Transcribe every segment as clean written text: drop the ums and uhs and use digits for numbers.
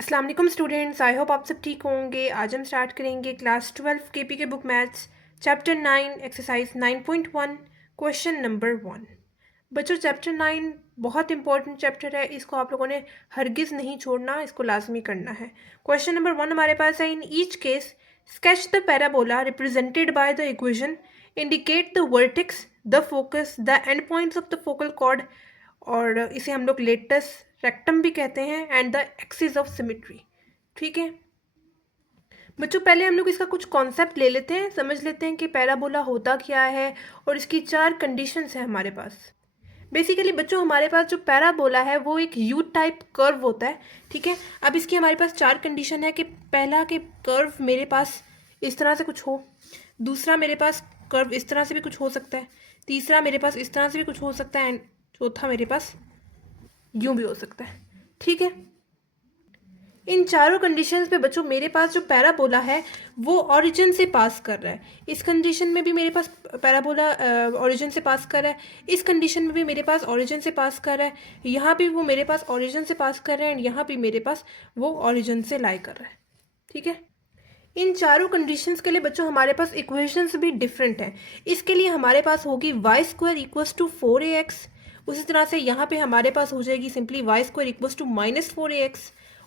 अस्सलाम वालेकुम students, I hope आप सब ठीक होंगे। आज हम स्टार्ट करेंगे क्लास 12 केपी के book maths chapter 9 exercise 9.1 question number 1। बच्चों, चैप्टर 9 बहुत इंपॉर्टेंट चैप्टर है, इसको आप लोगों ने हरगिज़ नहीं छोड़ना, इसको लाजमी करना है। क्वेश्चन नंबर 1 हमारे पास है, in each case sketch the parabola represented by the equation, indicate the vertex, the focus, the end points of the focal cord, और इसे हम लोग लेटस रेक्टम भी कहते हैं, and the axis of symmetry. ठीक है बच्चों, पहले हम लोग इसका कुछ कॉन्सेप्ट ले लेते हैं, समझ लेते हैं कि पैराबोला होता क्या है और इसकी 4 कंडीशंस हैं हमारे पास। बेसिकली बच्चों, हमारे पास जो पैराबोला है वो एक यू टाइप कर्व होता है। ठीक है, अब इसकी हमारे पास 4 कंडीशन है कि पहला कि कर्व मेरे पास इस तरह से कुछ हो, दूसरा मेरे पास कर्व इस तरह से भी कुछ हो सकता है, तीसरा मेरे पास इस तरह से भी कुछ हो सकता है, एंड चौथा मेरे पास यूं भी हो सकता है। ठीक है, इन चारों कंडीशंस पे बच्चों मेरे पास जो पैराबोला है वो ओरिजिन से पास कर रहा है। इस कंडीशन में भी मेरे पास पैराबोला ओरिजिन से पास कर रहा है, इस कंडीशन में भी मेरे पास ओरिजिन से पास कर रहा है, यहाँ भी वो मेरे पास ओरिजिन से पास कर रहा है, एंड यहाँ भी मेरे पास वो ओरिजिन से लाई कर रहा है। ठीक है, इन चारों कंडीशंस के लिए बच्चों हमारे पास इक्वेशंस भी डिफरेंट हैं। इसके लिए हमारे पास होगी Y square equals to 4ax, उसी तरह से यहाँ पे हमारे पास हो जाएगी simply Y square equals to -4ax,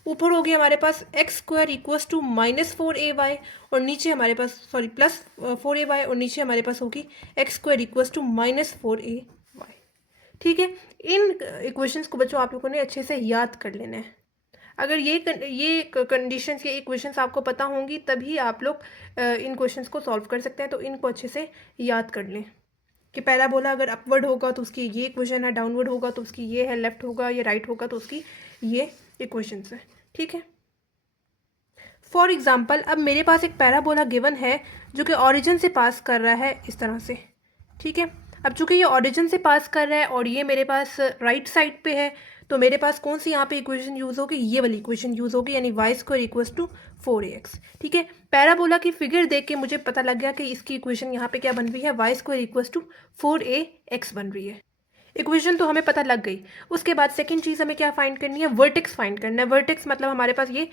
ऊपर होगी हमारे पास X square equals to -4ay, और नीचे हमारे पास प्लस 4ay, और नीचे हमारे पास होगी x square equals to -4ay। ठीक है, इन इक्वेशंस को बच्चों आप लोगों ने अच्छे से याद कर लेना है। अगर ये कंडीशंस, ये इक्वेशंस आपको पता होंगी तभी आप लोग इन क्वेश्चंस को सॉल्व कर सकते हैं। तो इनको अच्छे से याद कर लें कि पैराबोला अगर अपवर्ड होगा तो उसकी ये इक्वेशन है, डाउनवर्ड होगा तो उसकी ये है, लेफ्ट होगा या राइट होगा तो उसकी ये इक्वेशंस है। ठीक है, फॉर एग्जाम्पल अब मेरे पास एक पैराबोला गिवन है जो कि ऑरिजिन से पास कर रहा है इस तरह से। ठीक है, अब चूंकि ये ऑरिजिन से पास कर रहा है और ये मेरे पास राइट साइड पे है, तो मेरे पास कौन सी यहाँ पे इक्वेशन यूज़ होगी, ये वाली इक्वेशन यूज़ होगी, यानी Y square equals to 4ax। ठीक है, पैराबोला की फिगर देख के मुझे पता लग गया कि इसकी इक्वेशन यहाँ पे क्या बन रही है, Y square equals to 4ax बन रही है। इक्वेशन तो हमें पता लग गई। उसके बाद सेकंड चीज़ हमें क्या फाइंड करनी है, वर्टेक्स फाइंड करना है। वर्टेक्स मतलब हमारे पास ये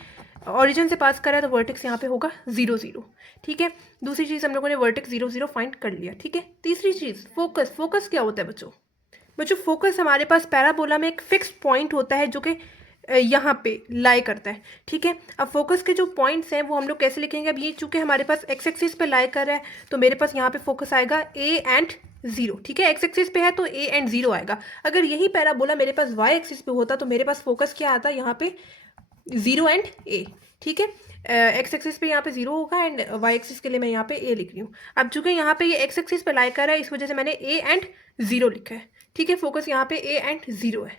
ऑरिजिन से पास कर रहा है तो वर्टेक्स यहाँ पे होगा 0 0। ठीक है, दूसरी चीज़ हम लोगों ने वर्टेक्स 0 0 फाइंड कर लिया। ठीक है, तीसरी चीज़ फोकस। फोकस क्या होता है बच्चों? बच्चों फोकस हमारे पास पैराबोला में एक फिक्स्ड पॉइंट होता है जो कि यहाँ पे लाई करता है। ठीक है, अब फोकस के जो पॉइंट्स हैं वो हम लोग कैसे लिखेंगे, अब ये चूंकि हमारे पास एक्स एक्सिस पे लाई कर रहा है तो मेरे पास यहाँ पे फोकस आएगा ए एंड 0। ठीक है, एक्स एक्सिस पे है तो ए एंड 0 आएगा। अगर यही पैराबोला मेरे पास वाई एक्सिस पे होता तो मेरे पास फोकस क्या आता, यहाँ पे 0 एंड ए। ठीक है, एक्स एक्सिस पे यहाँ पे 0 होगा एंड वाई एक्सिस के लिए मैं यहाँ पे ए लिख रही हूँ। अब चूंकि यहाँ पे ये एक्स एक्सिस पे लाई कर रहा है इस वजह से मैंने ए एंड 0 लिखा है। ठीक है, फोकस यहाँ पे ए एंड 0 है।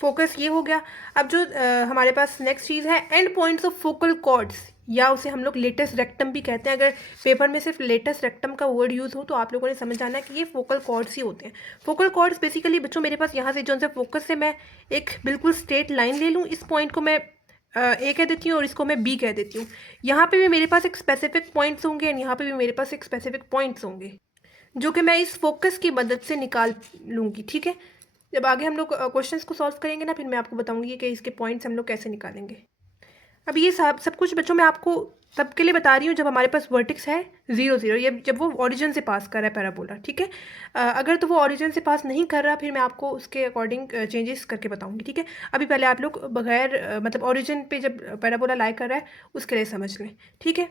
फोकस ये हो गया। अब जो हमारे पास नेक्स्ट चीज़ है, end points of focal chords, या उसे हम लोग लेटस रेक्टम भी कहते हैं। अगर पेपर में सिर्फ लेटस रेक्टम का वर्ड यूज़ हो तो आप लोगों ने समझ जाना है कि ये फोकल कॉर्ड्स ही होते हैं। फोकल कॉर्ड्स बेसिकली बच्चों मेरे पास यहाँ से जो से फोकस से मैं एक बिल्कुल स्ट्रेट लाइन ले लूँ, इस पॉइंट को मैं ए कह देती हूँ और इसको मैं बी कह देती हूँ। यहाँ पे भी मेरे पास एक स्पेसिफिक पॉइंट्स होंगे एंड यहाँ पे भी मेरे पास एक स्पेसिफिक पॉइंट्स होंगे जो कि मैं इस फोकस की मदद से निकाल लूँगी। ठीक है, जब आगे हम लोग क्वेश्चंस को सॉल्व करेंगे ना, फिर मैं आपको बताऊंगी कि इसके पॉइंट्स हम लोग कैसे निकालेंगे। अब ये सब कुछ बच्चों मैं आपको तब के लिए बता रही हूँ जब हमारे पास वर्टेक्स है 0 0, ये जब वो ओरिजिन से पास कर रहा है पैराबोला। ठीक है, अगर तो वो ओरिजिन से पास नहीं कर रहा फिर मैं आपको उसके अकॉर्डिंग चेंजेस करके बताऊंगी। ठीक है, अभी पहले आप लोग बगैर मतलब ओरिजिन पे जब पैराबोला लाई कर रहा है उसके लिए समझ लें। ठीक है,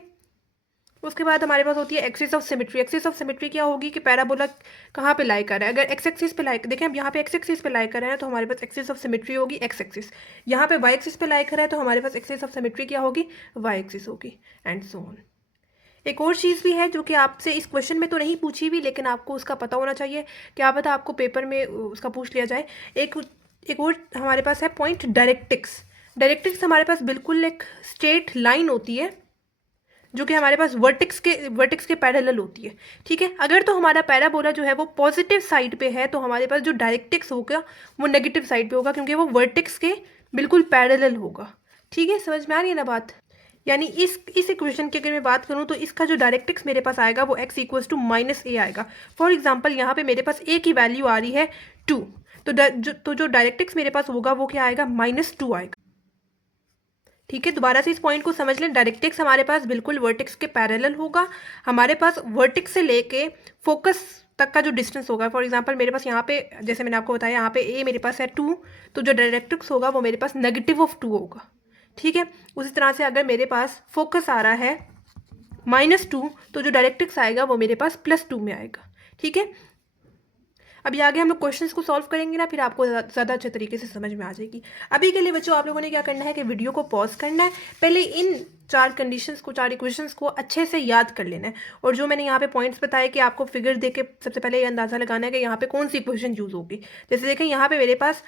उसके बाद हमारे पास होती है axis of symmetry. Axis of symmetry क्या होगी कि पैराबोला कहाँ पे लाई कर रहा है। अगर एक्स एक्सिस पे लाई, देखें अब यहाँ पे एक्स एक्सिस पे लाई कर रहे हैं तो हमारे पास एक्सिस ऑफ सिमेट्री होगी एक्स एक्सिस। यहाँ पे वाई एक्सिस पे लाई कर रहा है तो हमारे पास एक्सिस ऑफ सिमेट्री क्या होगी, वाई एक्सिस होगी, एंड सो ऑन। एक और चीज़ भी है जो कि आपसे इस क्वेश्चन में तो नहीं पूछी हुई लेकिन आपको उसका पता होना चाहिए, क्या पता आपको पेपर में उसका पूछ लिया जाए। एक और हमारे पास है पॉइंट डायरेक्ट्रिक्स। डायरेक्ट्रिक्स हमारे पास बिल्कुल एक स्ट्रेट लाइन होती है जो कि हमारे पास वर्टेक्स के पैरेलल होती है। ठीक है, अगर तो हमारा पैराबोला जो है वो पॉजिटिव साइड पे है तो हमारे पास जो डायरेक्ट्रिक्स होगा वो नेगेटिव साइड पे होगा क्योंकि वो वर्टेक्स के बिल्कुल पैरेलल होगा। ठीक है, समझ में आ रही है ना बात? यानी इस इक्वेशन की अगर मैं बात करूं तो इसका जो डायरेक्ट्रिक्स मेरे पास आएगा वो x इक्वल्स टू -a आएगा। फॉर एग्जाम्पल यहाँ पे मेरे पास a की वैल्यू आ रही है 2, तो जो डायरेक्ट्रिक्स मेरे पास होगा वो क्या आएगा, -2 आएगा। ठीक है, दोबारा से इस पॉइंट को समझ लें। डायरेक्ट्रिक्स हमारे पास बिल्कुल वर्टेक्स के पैरेलल होगा। हमारे पास वर्टेक्स से लेके फोकस तक का जो डिस्टेंस होगा, फॉर एग्जांपल मेरे पास यहाँ पे, जैसे मैंने आपको बताया, यहाँ पे ए मेरे पास है 2, तो जो डायरेक्ट्रिक्स होगा वो मेरे पास -2 होगा। ठीक है, उसी तरह से अगर मेरे पास फोकस आ रहा है -2, तो जो डायरेक्ट्रिक्स आएगा वो मेरे पास +2 में आएगा। ठीक है, अभी आगे हम लोग क्वेश्चंस को सॉल्व करेंगे ना, फिर आपको ज़्यादा अच्छे तरीके से समझ में आ जाएगी। अभी के लिए बच्चों आप लोगों ने क्या करना है कि वीडियो को पॉज करना है, पहले इन 4 कंडीशंस को, 4 इक्वेशंस को अच्छे से याद कर लेना है। और जो मैंने यहाँ पे पॉइंट्स बताए कि आपको फिगर देख के सबसे पहले ये अंदाज़ा लगाना है कि यहाँ पे कौन सी इक्वेशन यूज़ होगी। जैसे देखें यहाँ पे मेरे पास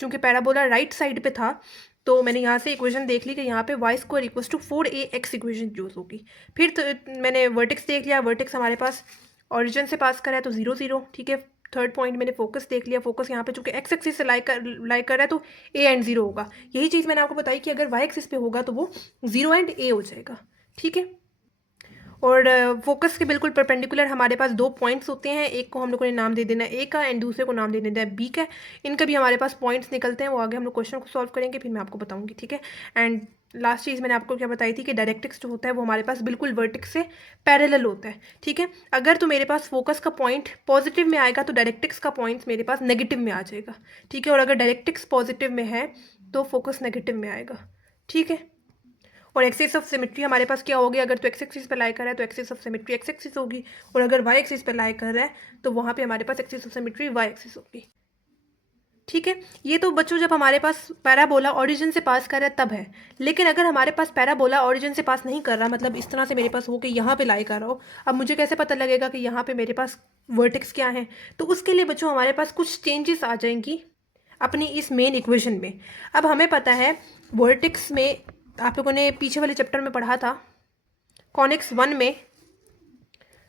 चूँकि पैराबोला राइट साइड पे था, तो मैंने यहाँ से इक्वेशन देख ली कि यहाँ पे y² = 4ax इक्वेशन यूज़ होगी। फिर तो मैंने वर्टेक्स देख लिया, वर्टेक्स हमारे पास ऑरिजिन से पास करा है तो 0 0। ठीक है, थर्ड पॉइंट मैंने फोकस देख लिया, फोकस यहाँ पे चूंकि एक्स एक्सिस से लाई कर रहा है तो ए एंड 0 होगा। यही चीज़ मैंने आपको बताई कि अगर वाई एक्सिस पे होगा तो वो 0 एंड ए हो जाएगा। ठीक है, और फोकस के बिल्कुल परपेंडिकुलर हमारे पास 2 पॉइंट्स होते हैं, एक को हम लोगों ने नाम दे देना है ए का एंड दूसरे को नाम दे देना है बी का। इनका भी हमारे पास पॉइंट्स निकलते हैं, वो आगे हम लोग क्वेश्चन को सॉल्व करेंगे, फिर मैं आपको बताऊंगी। ठीक है, एंड लास्ट चीज़ मैंने आपको क्या बताई थी कि डायरेक्ट्रिक्स जो होता है वो हमारे पास बिल्कुल वर्टेक्स से पैरेलल होता है। ठीक है, अगर तो मेरे पास फोकस का पॉइंट पॉजिटिव में आएगा तो डायरेक्ट्रिक्स का पॉइंट मेरे पास नेगेटिव में आ जाएगा। ठीक है, और अगर डायरेक्ट्रिक्स पॉजिटिव में है तो फोकस नेगेटिव में आएगा। ठीक है, और एक्सिस ऑफ सिमेट्री हमारे पास क्या होगी, अगर तो एक्स एक्सिस पे लाई कर रहा है तो axis of symmetry X axis होगी, और अगर वाई एक्सिस पे लाई कर रहा है तो वहाँ पे हमारे पास axis of symmetry Y axis होगी। ठीक है, ये तो बच्चों जब हमारे पास पैराबोला ऑरिजिन से पास कर रहा है तब है, लेकिन अगर हमारे पास पैराबोला ऑरिजिन से पास नहीं कर रहा, मतलब इस तरह से मेरे पास हो कि यहाँ पे लाई कर रहा हो, अब मुझे कैसे पता लगेगा कि यहाँ पे मेरे पास वर्टेक्स क्या है? तो उसके लिए बच्चों हमारे पास कुछ चेंजेस आ जाएंगी अपनी इस मेन इक्वेशन में। अब हमें पता है वर्टेक्स में, आप लोगों ने पीछे वाले चैप्टर में पढ़ा था कॉनिक्स 1 में,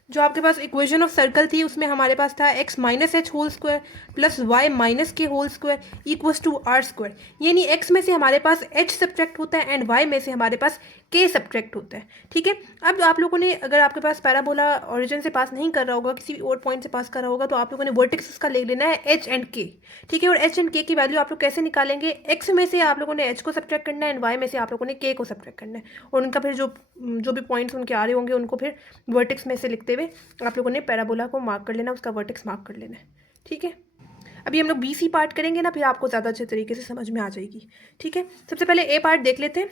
जो आपके पास इक्वेशन ऑफ सर्कल थी उसमें हमारे पास था x - h whole square plus y - k whole square equals to r²। यानी x में से हमारे पास h सब्ट्रैक्ट होता है एंड y में से हमारे पास k सब्ट्रैक्ट होता है। ठीक है, अब आप लोगों ने, अगर आपके पास पैराबोला ओरिजिन से पास नहीं कर रहा होगा, किसी और पॉइंट से पास कर रहा होगा, तो आप लोगों ने वर्टेक्स उसका ले लेना है h एंड k। ठीक है, और h एंड k की वैल्यू आप लोग कैसे निकालेंगे, x में से आप लोगों ने h को सब्ट्रैक्ट करना है एंड y में से आप लोगों ने k को सब्ट्रैक्ट करना है, और उनका फिर जो भी पॉइंट्स उनके आ रहे होंगे उनको फिर वर्टेक्स में से लिखते हुए आप लोगों ने पैराबोला को मार्क कर लेना, उसका वर्टेक्स मार्क कर लेना है। ठीक है, अभी हम लोग BC पार्ट करेंगे ना, फिर आपको ज़्यादा अच्छे तरीके से समझ में आ जाएगी। ठीक है, सबसे पहले ए पार्ट देख लेते हैं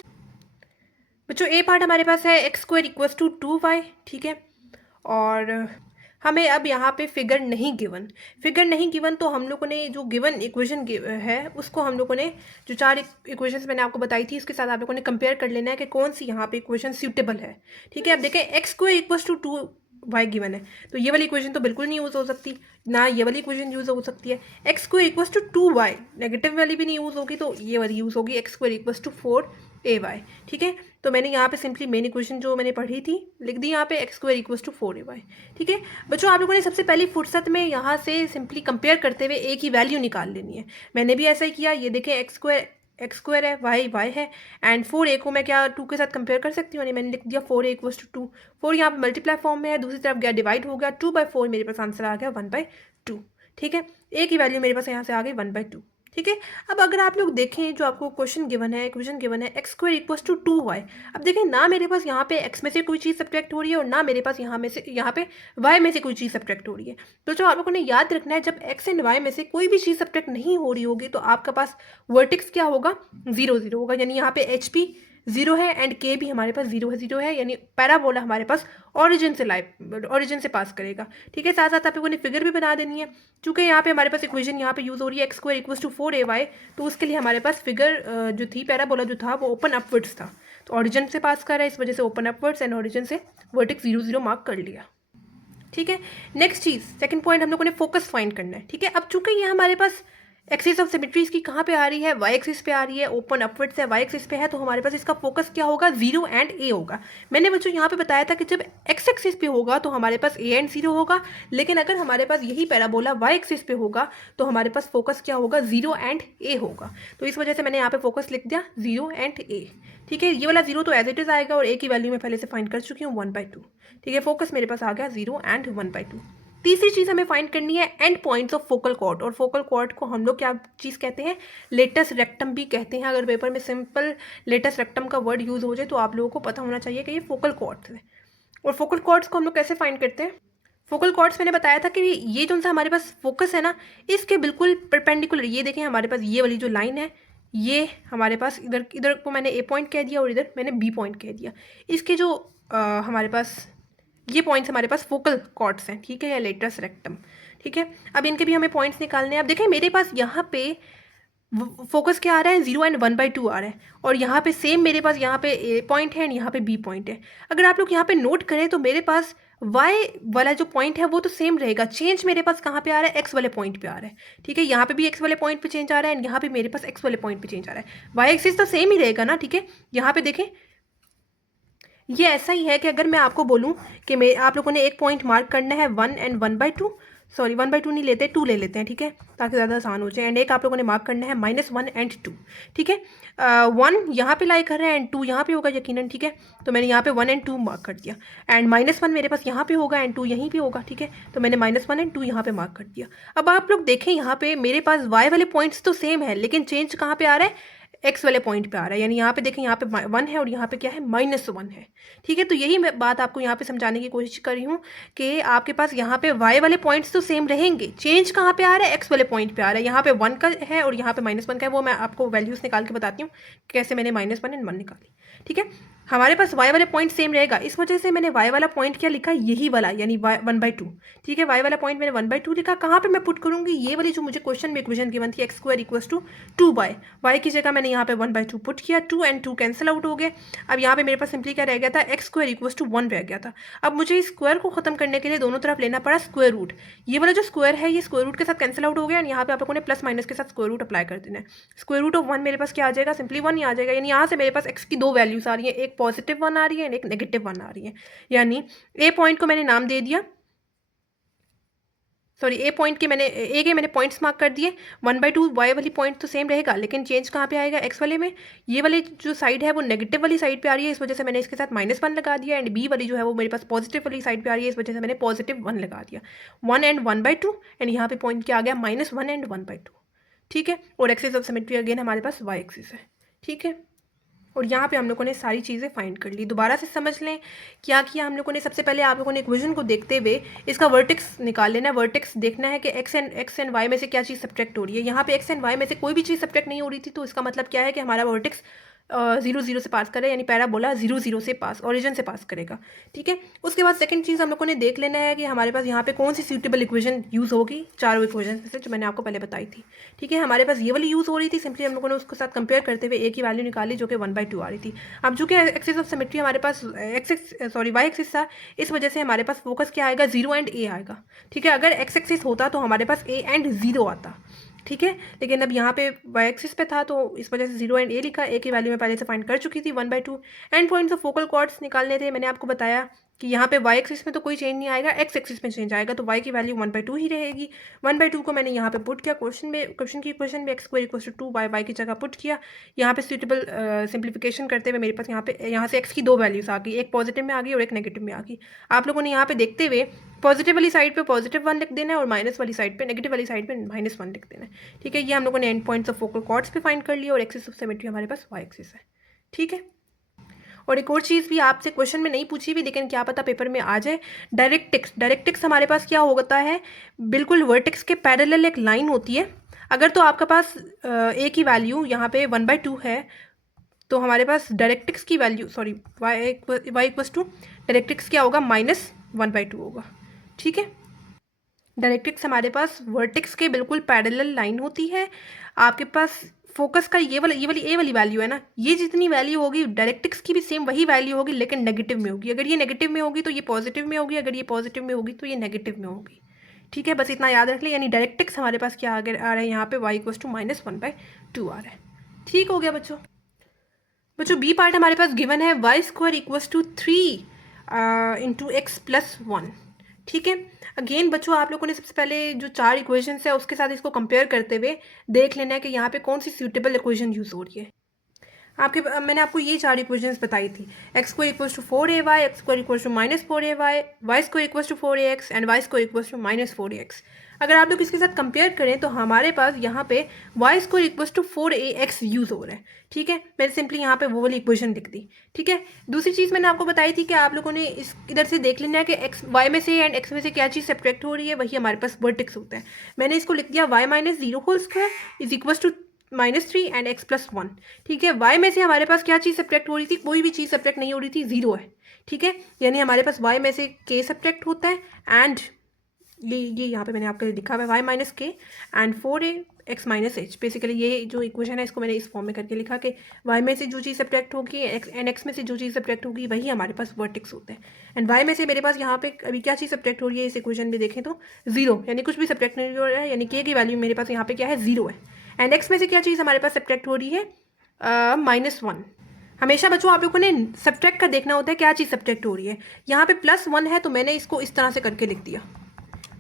बच्चों। ए पार्ट हमारे पास है x² = 2y। ठीक है, और हमें अब यहाँ पे फिगर नहीं गिवन, तो हम लोगों ने जो गिवन इक्वेशन है उसको हम लोगों ने, जो 4 इक्वेशंस मैंने आपको बताई थी उसके साथ आप लोगों ने कंपेयर कर लेना है कि कौन सी यहाँ पे इक्वेशन सूटेबल है। ठीक है, अब देखें x² = 2y गिवन है, तो ये वाली इक्वेशन तो बिल्कुल नहीं यूज़ हो सकती, ना ये वाली इक्वेशन यूज़ हो सकती है। x² = 2y, नेगेटिव वाली भी नहीं यूज़ होगी, तो ये वाली यूज़ होगी x² = 4ay। ठीक है, तो मैंने यहाँ पे सिंपली मेन इक्वेशन जो मैंने पढ़ी थी लिख दी यहाँ पे, x² = 4ay। ठीक है बच्चों, आप लोगों ने सबसे पहली फुर्सत में यहाँ से सिंपली कंपेयर करते हुए a की वैल्यू निकाल लेनी है। मैंने भी ऐसा ही किया, ये देखें x² है, y है, एंड 4a को मैं क्या 2 के साथ कंपेयर कर सकती हूँ, मैंने लिख दिया 4a = 2। 4 यहाँ पे मल्टीप्लाई फॉर्म में है, दूसरी तरफ गया डिवाइड हो गया, 2/4 मेरे पास आंसर आ गया 1/2। ठीक है, a की वैल्यू मेरे पास यहाँ से आ गई 1/2। ठीक है, अब अगर आप लोग देखें जो आपको क्वेश्चन गिवन है, x² = 2y। अब देखें ना मेरे पास यहाँ पे x में से कोई चीज़ सब्ट्रैक्ट हो रही है और ना मेरे पास यहाँ पे y में से कोई चीज़ सब्ट्रैक्ट हो रही है। तो जो आप लोगों ने याद रखना है, जब x एंड y में से कोई भी चीज़ सब्ट्रैक्ट नहीं हो रही होगी तो आपका पास वर्टेक्स क्या होगा, 0 0 होगा। यानी यहाँ पे h भी 0 है एंड k भी हमारे पास 0 है, यानी पैराबोला हमारे पास ऑरिजिन से पास करेगा। ठीक है, साथ साथ आप लोगों ने फिगर भी बना देनी है, चूँकि यहाँ पे हमारे पास इक्वेशन यहाँ पे यूज़ हो रही है x² = 4ay, तो उसके लिए हमारे पास फिगर जो थी, पैराबोला जो था वो ओपन अपवर्ड्स था, तो ऑरिजिन से पास कर रहा है, इस वजह से ओपन अपवर्ड्स एंड ऑरिजिन से वर्टेक्स 0 0 मार्क कर लिया। ठीक है, नेक्स्ट चीज़, सेकंड पॉइंट हम लोगों ने फोकस फाइंड करना है। ठीक है, अब चूँकि ये हमारे पास एक्सिस ऑफ सिमेट्री इसकी कहाँ पे आ रही है, वाई एक्सिस पे आ रही है, ओपन अपवर्ड से वाई एक्सिस पे है, तो हमारे पास इसका फोकस क्या होगा, 0 एंड a होगा। मैंने बच्चों यहाँ पे बताया था कि जब एक्स एक्सिस पे होगा तो हमारे पास a एंड 0 होगा, लेकिन अगर हमारे पास यही पैराबोला वाई एक्सिस पे होगा तो हमारे पास फोकस क्या होगा, 0 एंड a होगा। तो इस वजह से मैंने यहाँ पे फोकस लिख दिया 0 एंड a। ठीक है, ये वाला 0 तो एज इट इज़ आएगा और a की वैल्यू मैं पहले से फाइंड कर चुकी हूँ 1/2। ठीक है, फोकस मेरे पास आ गया 0 एंड 1/2। तीसरी चीज़ हमें फाइंड करनी है end points of focal cord, और फोकल कॉर्ड को हम लोग क्या चीज़ कहते हैं, लेटस रेक्टम भी कहते हैं। अगर पेपर में सिंपल लेटस रेक्टम का वर्ड यूज़ हो जाए तो आप लोगों को पता होना चाहिए कि ये फोकल कॉर्ड्स है। और फोकल कॉर्ड्स को हम लोग कैसे फाइंड करते हैं, फोकल कॉर्ड्स मैंने बताया था कि ये जो सा हमारे पास फोकस है ना, इसके बिल्कुल परपेंडिकुलर, ये देखें हमारे पास ये वाली जो लाइन है, ये हमारे पास इधर इधर को मैंने ए पॉइंट कह दिया और इधर मैंने बी पॉइंट कह दिया। इसके जो हमारे पास ये पॉइंट्स हमारे पास फोकल कॉर्ड्स हैं, ठीक है, या लेटस रेक्टम, ठीक है। अब इनके भी हमें पॉइंट्स निकालने हैं। अब देखें मेरे पास यहाँ पे फोकस क्या आ रहा है, 0 एंड 1/2 आ रहा है, और यहाँ पे सेम मेरे पास यहाँ पे ए पॉइंट है एंड यहाँ पे बी पॉइंट है। अगर आप लोग यहाँ पे नोट करें तो मेरे पास वाई वाला जो पॉइंट है वो तो सेम रहेगा, चेंज मेरे पास कहाँ पे आ रहा है, एक्स वाले पॉइंट पे आ रहा है, ठीक है। यहाँ पे भी एक्स वाले पॉइंट पे चेंज आ रहा है एंड यहाँ पे मेरे पास एक्स वाले पॉइंट पे चेंज आ रहा है। वाई एक्सिस तो सेम ही रहेगा ना, ठीक है। यहाँ पे देखें ये ऐसा ही है कि अगर मैं आपको बोलूँ कि मैं आप लोगों ने एक पॉइंट मार्क करना है 1 एंड 1/2, सॉरी 1/2 नहीं लेते, 2 ले लेते हैं, ठीक है, ताकि ज़्यादा आसान हो जाए। एंड एक आप लोगों ने मार्क करना है -1 एंड 2, ठीक है। 1 यहाँ पे लाई कर रहे हैं एंड 2 यहाँ पे होगा यकीनन, ठीक है। तो मैंने यहाँ पे 1 एंड 2 मार्क कर दिया, एंड -1 मेरे पास यहाँ पे होगा एंड 2 यहीं पे होगा, ठीक है। तो मैंने -1 एंड 2 यहाँ पे मार्क कर दिया। अब आप लोग देखें यहाँ पे मेरे पास वाई वाले पॉइंट्स तो सेम है, लेकिन चेंज कहाँ पे आ रहा है, एक्स वाले पॉइंट पे आ रहा है। यानी यहाँ पे देखें, यहाँ पे 1 है और यहाँ पे क्या है, -1 है, ठीक है। तो यही मैं बात आपको यहाँ पे समझाने की कोशिश कर रही हूँ कि आपके पास यहाँ पे y वाले पॉइंट्स तो सेम रहेंगे, चेंज कहाँ पे आ रहा है, x वाले पॉइंट पे आ रहा है। यहाँ पे 1 का है और यहाँ पे -1 का है, वो मैं आपको वैल्यूज़ निकाल के बताती हूँ कैसे मैंने -1 एंड 1 निकाली, ठीक है। हमारे पास y वाले पॉइंट सेम रहेगा, इस वजह से मैंने y वाला पॉइंट क्या लिखा, यही वाला, यानी 1/2, ठीक है। y वाला पॉइंट मैंने 1/2 लिखा। कहाँ पे मैं पुट करूँगी, ये वाली जो मुझे क्वेश्चन में इक्वेशन गिवन थी x² = 2y, y की जगह मैंने यहाँ पे 1/2 पुट किया, 2 एंड 2 कैंसिल आउट हो गए। अब यहाँ पे मेरे पास सिंपली क्या रह गया था, x² = 1 रह गया था। अब मुझे इस स्क्वायर को खत्म करने के लिए दोनों तरफ लेना पड़ा स्क्वायर रूट। ये वाला जो स्क्वायर है ये स्क्वायर रूट के साथ कैंसिल आउट हो गया, और यहाँ पे आप लोगों ने प्लस माइनस के साथ स्क्वायर रूट अप्लाई कर देना है। स्क्वायर रूट ऑफ 1 मेरे पास क्या आ जाएगा, सिंपली 1 ही आ जाएगा। यानी यहाँ से मेरे पास x की दो वैल्यूज आ रही है, एक पॉजिटिव 1 आ रही है एंड एक नेगेटिव 1 आ रही है। यानी ए पॉइंट को मैंने नाम दे दिया, सॉरी ए पॉइंट के मैंने ए के मैंने पॉइंट्स मार्क कर दिए। 1/2 वाई वाली पॉइंट तो सेम रहेगा, लेकिन चेंज कहाँ पे आएगा, एक्स वाले में। ये वाली जो साइड है वो नेगेटिव वाली साइड पे आ रही है, इस वजह से मैंने इसके साथ -1 लगा दिया। एंड बी वाली जो है वो मेरे पास पॉजिटिव वाली साइड पे आ रही है, इस वजह से मैंने +1 लगा दिया। 1 एंड 1/2 एंड यहाँ पे पॉइंट क्या आ गया, -1 एंड 1/2, ठीक है। और एक्सिस ऑफ सिमेट्री अगेन हमारे पास वाई एक्सिस है, ठीक है। और यहाँ पे हम लोगों ने सारी चीज़ें फाइंड कर ली। दोबारा से समझ लें क्या किया हम लोगों ने। सबसे पहले आप लोगों ने इक्वेशन को देखते हुए इसका वर्टेक्स निकाल लेना है। वर्टेक्स देखना है कि एक्स एंड वाई में से क्या चीज़ सब्ट्रैक्ट हो रही है। यहाँ पे एक्स एंड वाई में से कोई भी चीज़ सब्ट्रैक्ट नहीं हो रही थी, तो इसका मतलब क्या है कि हमारा वर्टेक्स 0 0 से पास करे, यानी पैराबोला 0 0 से पास, ओरिजिन से पास करेगा, ठीक है। उसके बाद सेकंड चीज़ हम लोगों ने देख लेना है कि हमारे पास यहाँ पे कौन सी सूटेबल इक्वेशन यूज़ होगी चारों इक्वेशन में से जो मैंने आपको पहले बताई थी, ठीक है। हमारे पास ये वाली यूज़ हो रही थी, सिंपली हम लोगों ने उसके साथ कंपेयर करते हुए ए की वैल्यू निकाली जो कि 1/2 आ रही थी। अब चूँकि एक्सिस ऑफ सिमेट्री हमारे पास वाई एक्सिस था, इस वजह से हमारे पास फोकस क्या आएगा, 0 एंड ए आएगा, ठीक है। अगर एक्स एक्सिस होता तो हमारे पास ए एंड 0 आता, ठीक है। लेकिन अब यहाँ पे वाई एक्सिस पे था तो इस वजह से 0 एंड ए लिखा। ए की वैल्यू मैं पहले से फाइंड कर चुकी थी 1/2। End points of focal chords निकालने थे, मैंने आपको बताया कि यहाँ पे वाई एक्सिस में तो कोई चेंज नहीं आएगा, एक्स एक्सिस में चेंज आएगा, तो वाई की वैल्यू 1/2 ही रहेगी। 1/2 को मैंने यहाँ पे पुट किया, क्वेश्चन की इक्वेशन में x² = 2 वाई की जगह पुट किया। यहाँ पे सूटेबल सिंप्लीफिकेशन करते हुए मेरे पास यहाँ से x की दो वैल्यूज आ गई, एक पॉजिटिव में आ गई और एक नेगेटिव में आ गई। आप लोगों ने यहाँ पे देखते हुए पॉजिटिव वाली साइड पे +1 लिख देना है और माइनस वाली साइड पे, नेगेटिव वाली साइड पे -1 लिख देना है, ठीक है। ये हम लोगों ने end points of focal chords पे फाइंड कर लिया और एक्सिस ऑफ सिमेट्री हमारे पास वाई एक्सिस है, ठीक है। और एक और चीज़ भी आपसे क्वेश्चन में नहीं पूछी हुई, लेकिन क्या पता पेपर में आ जाए, डायरेक्ट्रिक्स हमारे पास क्या होता है, बिल्कुल वर्टेक्स के पैरेलल एक लाइन होती है। अगर तो आपके पास ए की वैल्यू यहाँ पे 1/2 है, तो हमारे पास डायरेक्ट्रिक्स की वैल्यू सॉरी वाई = डायरेक्ट्रिक्स क्या होगा, -1/2 होगा, ठीक है। डायरेक्ट्रिक्स हमारे पास वर्टेक्स के बिल्कुल पैरेलल लाइन होती है। आपके पास फोकस का ये वाली ए वाली वैल्यू है ना, ये जितनी वैल्यू होगी डायरेक्ट्रिक्स की भी सेम वही वैल्यू होगी, लेकिन नेगेटिव में होगी। अगर ये नेगेटिव में होगी तो ये पॉजिटिव में होगी, अगर ये पॉजिटिव में होगी तो ये नेगेटिव में होगी, ठीक है। बस इतना याद रख लें। यानी डायरेक्ट्रिक्स हमारे पास क्या आ रहा है यहाँ पे y = -1/2 आ रहा है, ठीक हो गया बच्चों। बी पार्ट हमारे पास गिवन है y² = 3 × x + 1, ठीक है। अगेन बच्चों आप लोगों ने सबसे पहले जो 4 इक्वेशंस है उसके साथ इसको कंपेयर करते हुए देख लेना है कि यहाँ पे कौन सी सूटेबल इक्वेशन यूज़ हो रही है। मैंने आपको ये 4 इक्वेशंस बताई थी। X square equals to 4ay, x square equals to -4ay, y square equals to 4ax and y square equals to -4ax। अगर आप लोग इसके साथ कंपेयर करें तो हमारे पास यहाँ पे y square equals to 4ax use हो रहा है। ठीक है, मैंने सिंपली यहाँ पे वो वाली इक्वेशन लिख दी। ठीक है, दूसरी चीज़ मैंने आपको बताई थी कि आप लोगों ने इस इधर से देख लेना है कि एक्स वाई में से एंड एक्स में से क्या चीज़ सब्ट्रैक्ट हो रही है, वही हमारे पास वर्टेक्स होता है। मैंने इसको लिख दिया y minus 0 whole square is equals to -3 and x plus 1। ठीक है, y में से हमारे पास क्या चीज़ सब्ट्रैक्ट हो रही थी, कोई भी चीज़ सब्ट्रैक्ट नहीं हो रही थी, 0 है। ठीक है, यानी हमारे पास y में से k सब्ट्रैक्ट होता है एंड ये यहाँ पे मैंने आपके लिए लिखा हुआ है वाई माइनस के and 4a x minus H. Basically ये जो इक्वेशन है इसको मैंने इस फॉर्म में करके लिखा कि y में से जो चीज़ सब्ट्रैक्ट होगी एंड x में से जो चीज़ सब्ट्रैक्ट होगी वही हमारे पास वर्टेक्स होते हैं। एंड y में से मेरे पास यहाँ पे अभी क्या चीज़ सब्ट्रैक्ट हो रही है इस इक्वेशन में देखें तो 0, यानी कुछ भी सब्ट्रैक्ट नहीं हो रहा है, यानी k की वैल्यू मेरे पास यहाँ पे क्या है 0 है। एंड x में से क्या चीज़ हमारे पास सब्ट्रैक्ट हो रही है -1। हमेशा बच्चों आप लोगों ने सब्ट्रैक्ट का देखना होता है क्या चीज़ सब्ट्रैक्ट हो रही है। यहाँ पे +1 है तो मैंने इसको इस तरह से करके लिख दिया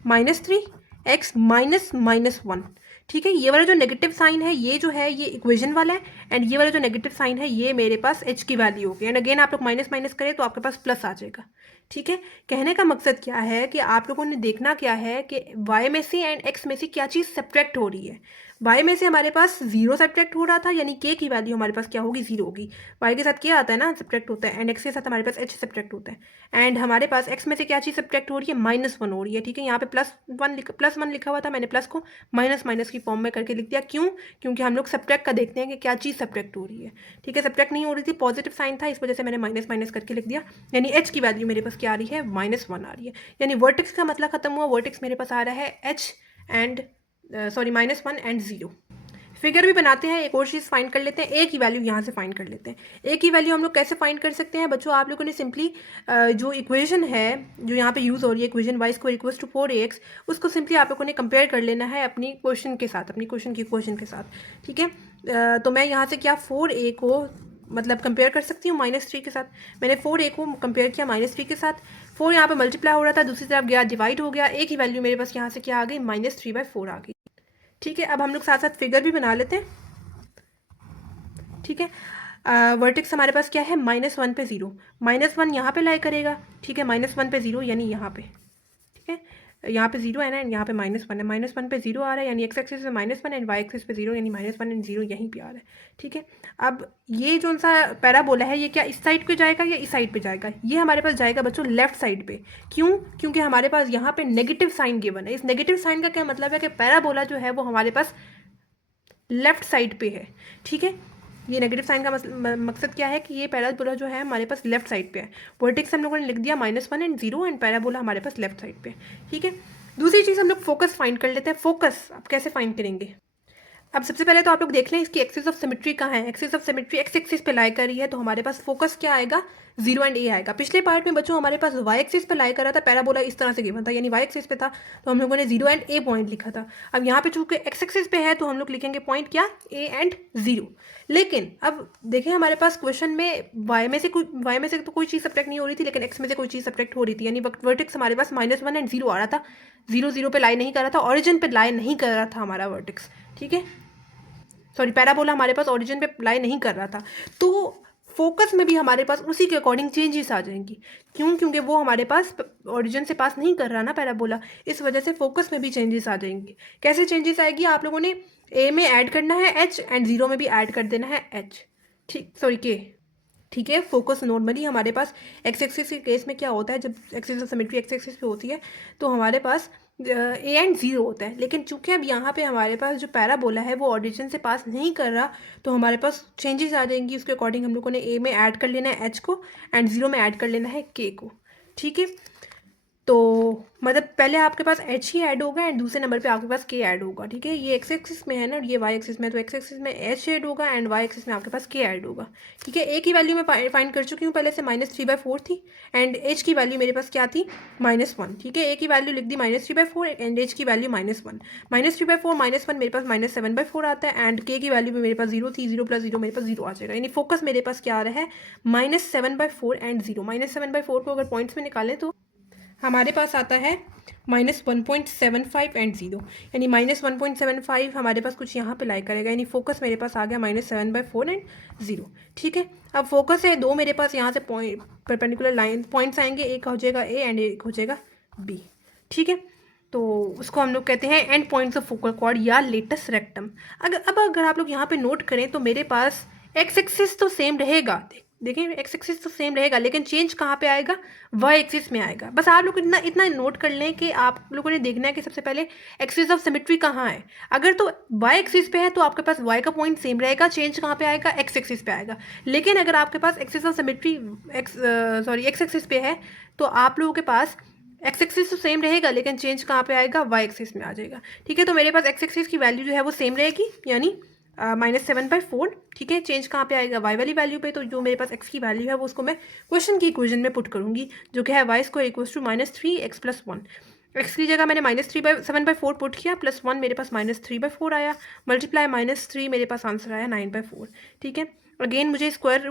-3x -1। ठीक है, ये वाला जो नेगेटिव साइन है ये जो है ये इक्वेशन वाला है एंड ये वाला जो नेगेटिव साइन है ये मेरे पास h की वैल्यू होगी। एंड अगेन आप लोग माइनस माइनस करें तो आपके पास प्लस आ जाएगा। ठीक है, कहने का मकसद क्या है कि आप लोगों ने देखना क्या है कि y में से एंड x में से क्या चीज़ सब्ट्रैक्ट हो रही है। y में से हमारे पास 0 सब्ट्रैक्ट हो रहा था, यानी k की वैल्यू हमारे पास क्या होगी 0 होगी। y के साथ क्या आता है ना सब्ट्रैक्ट होता है एंड x के साथ हमारे पास h सब्ट्रैक्ट होता है। एंड हमारे पास x में से क्या चीज़ सब्ट्रैक्ट हो रही है -1 हो रही है। ठीक है, यहाँ पे +1 लिखा हुआ था, मैंने प्लस को माइनस माइनस की फॉर्म में करके लिख दिया। क्यों? क्योंकि हम लोग सब्ट्रैक्ट का देखते हैं कि क्या चीज़ सब्ट्रैक्ट हो रही है। ठीक है, सब्ट्रैक्ट नहीं हो रही थी, पॉजिटिव साइन था, इस वजह से मैंने माइनस माइनस करके लिख दिया। यानी h की वैल्यू मेरे पास क्या आ रही है -1 आ रही है। यानी वर्टेक्स का मतलब खत्म हुआ, वर्टेक्स मेरे पास आ रहा है h एंड -1 एंड 0। फिगर भी बनाते हैं, एक और चीज़ फाइंड कर लेते हैं, ए की वैल्यू यहाँ से फाइंड कर लेते हैं। ए की वैल्यू हम लोग कैसे फाइंड कर सकते हैं बच्चों, आप लोगों ने सिंपली जो इक्वेशन है जो यहाँ पे यूज़ हो रही है equation y square equals to 4ax, उसको सिंपली आप लोगों ने कंपेयर कर लेना है अपनी क्वेश्चन के साथ, अपनी क्वेश्चन की इक्वेशन के साथ। ठीक है, तो मैं यहाँ से क्या 4a को मतलब कंपेयर कर सकती हूँ -3 के साथ। मैंने 4a को कंपेयर किया -3 के साथ, 4 यहाँ पे मल्टीप्लाई हो रहा था, दूसरी तरफ गया डिवाइड हो गया, a की वैल्यू मेरे पास यहाँ से क्या आ गई -3/4 आ गई। ठीक है, अब हम लोग साथ साथ फिगर भी बना लेते हैं। ठीक है, वर्टेक्स हमारे पास क्या है -1 पे 0, -1 यहाँ पे लाई करेगा। ठीक है, -1 पे 0 यानी यहाँ पे। ठीक है, यहाँ पे 0 है ना, यहाँ पे -1 है, -1 पे 0 आ रहा है यानी x एक्सिस पे -1 एंड y एक्सिस पे 0 यानी -1 एंड 0 यहीं पे आ रहा है। ठीक है, अब ये जो सा पैराबोला है ये क्या इस साइड पे जाएगा या इस साइड पे जाएगा? ये हमारे पास जाएगा बच्चों लेफ्ट साइड पे। क्यों? क्योंकि हमारे पास यहाँ पे नेगेटिव साइन गिवन है। इस नेगेटिव साइन का क्या मतलब है कि पैराबोला जो है वो हमारे पास लेफ्ट साइड पे है। ठीक है, ये नेगेटिव साइन का मकसद क्या है कि ये पैराबोला जो है हमारे पास लेफ्ट साइड पे है। वर्टेक्स हम लोगों ने लिख दिया -1 एंड 0 एंड पैराबोला हमारे पास लेफ्ट साइड पे है। ठीक है, दूसरी चीज़ हम लोग फोकस फाइंड कर लेते हैं। फोकस आप कैसे फाइंड करेंगे? अब सबसे पहले तो आप लोग देख लें इसकी एक्सिस ऑफ सिमेट्री कहाँ है। Axis of symmetry X axis पे लाई कर रही है तो हमारे पास फोकस क्या आएगा 0 एंड a आएगा। पिछले पार्ट में बच्चों हमारे पास y एक्सिस पे लाई कर रहा था, पैराबोला इस तरह से गिवन था यानी y एक्सिस पे था तो हम लोगों ने 0 एंड a पॉइंट लिखा था। अब यहाँ पे चूंकि x एक्सिस पे है तो हम लोग लिखेंगे पॉइंट क्या a एंड 0। लेकिन अब देखें हमारे पास क्वेश्चन में y में से तो कोई चीज़ सब्ट्रैक्ट नहीं हो रही थी, लेकिन x में से कोई चीज़ सब्ट्रैक्ट हो रही थी, यानी वर्टेक्स हमारे पास -1 एंड 0 आ रहा था। 0 0 पे लाई नहीं कर रहा था, ऑरिजिन पे लाई नहीं कर रहा था हमारा वर्टेक्स। ठीक है, सॉरी पैराबोला हमारे पास ओरिजिन पे लाई नहीं कर रहा था, तो फोकस में भी हमारे पास उसी के अकॉर्डिंग चेंजेस आ जाएंगी। क्यों? क्योंकि वो हमारे पास ओरिजिन से पास नहीं कर रहा ना पैराबोला, इस वजह से फोकस में भी चेंजेस आ जाएंगे। कैसे चेंजेस आएगी? आप लोगों ने ए में ऐड करना है h एंड 0 में भी ऐड कर देना है h। ठीक, सॉरी k। ठीक है, फोकस नॉर्मली हमारे पास एक्स एक्सिस के केस में क्या होता है, जब axis of symmetry X axis पे होती है तो हमारे पास ए एंड 0 होता है। लेकिन चूंकि अब यहाँ पे हमारे पास जो पैराबोला है वो ऑरिजिन से पास नहीं कर रहा तो हमारे पास चेंजेस आ जाएंगी। उसके अकॉर्डिंग हम लोगों ने ए में ऐड कर लेना है h को एंड 0 में ऐड कर लेना है k को। ठीक है, तो मतलब पहले आपके पास h ही ऐड होगा एंड दूसरे नंबर पे आपके पास k ऐड होगा। ठीक है, ये x एक्सिस में है ना और ये y एक्सिस में, तो x एक्सिस में h ऐड होगा एंड y एक्सिस में आपके पास k ऐड होगा। ठीक है, a की वैल्यू मैं फाइंड कर चुकी हूँ पहले से -3/4 थी एंड h की वैल्यू मेरे पास क्या थी -1। ठीक है, a की वैल्यू लिख दी -3/4 एंड h की वैल्यू -1। -3/4 -1 मेरे पास -7/4 आता है एंड k की वैल्यू भी मेरे पास 0 थी, 0 + 0 मेरे पास 0 आ जाएगा। यानी फोकस मेरे पास क्या आ रहा है -7/4 एंड 0। -7/4 को अगर पॉइंट्स में निकालें तो हमारे पास आता है -1.75 एंड 0, यानी -1.75 हमारे पास कुछ यहाँ पे लाई करेगा, यानी फोकस मेरे पास आ गया -7/4 एंड 0। ठीक है, अब फोकस है दो मेरे पास, यहाँ से पॉइंट परपेंडिकुलर लाइन पॉइंट्स आएंगे, एक हो जाएगा ए एंड एक हो जाएगा बी। ठीक है, तो उसको हम लोग कहते हैं and points of focal cord या लेटस रेक्टम। अगर आप लोग यहाँ पे नोट करें तो मेरे पास एक्स एक्सिस तो सेम रहेगा, देखिए एक्स एक्सिस तो सेम रहेगा, लेकिन चेंज कहाँ पे आएगा, वाई एक्सिस में आएगा। बस आप लोग इतना इतना नोट कर लें कि आप लोगों ने देखना है कि सबसे पहले एक्सिस ऑफ सिमेट्री कहाँ है। अगर तो वाई एक्सिस पे है तो आपके पास वाई का पॉइंट सेम रहेगा, चेंज कहाँ पे आएगा, एक्स एक्सिस पे आएगा। लेकिन अगर आपके पास axis of symmetry X axis पे है तो आप लोगों के पास एक्स एक्सिस तो सेम रहेगा, लेकिन चेंज कहाँ पे आएगा, वाई एक्सिस में आ जाएगा। ठीक है, तो मेरे पास एक्स एक्सिस की वैल्यू जो है वो सेम रहेगी, यानी -7/4। ठीक है, चेंज कहाँ पे आएगा, वाई वाली वैल्यू पे। तो जो मेरे पास एक्स की वैल्यू है वो उसको मैं क्वेश्चन की इक्वेशन में पुट करूँगी, जो कि है y² = -3x+1। एक्स की जगह मैंने -7/4 पुट किया, +1 मेरे पास -3/4 आया, मल्टीप्लाई -3 मेरे पास आंसर आया 9/4। ठीक है, अगेन मुझे स्क्वायर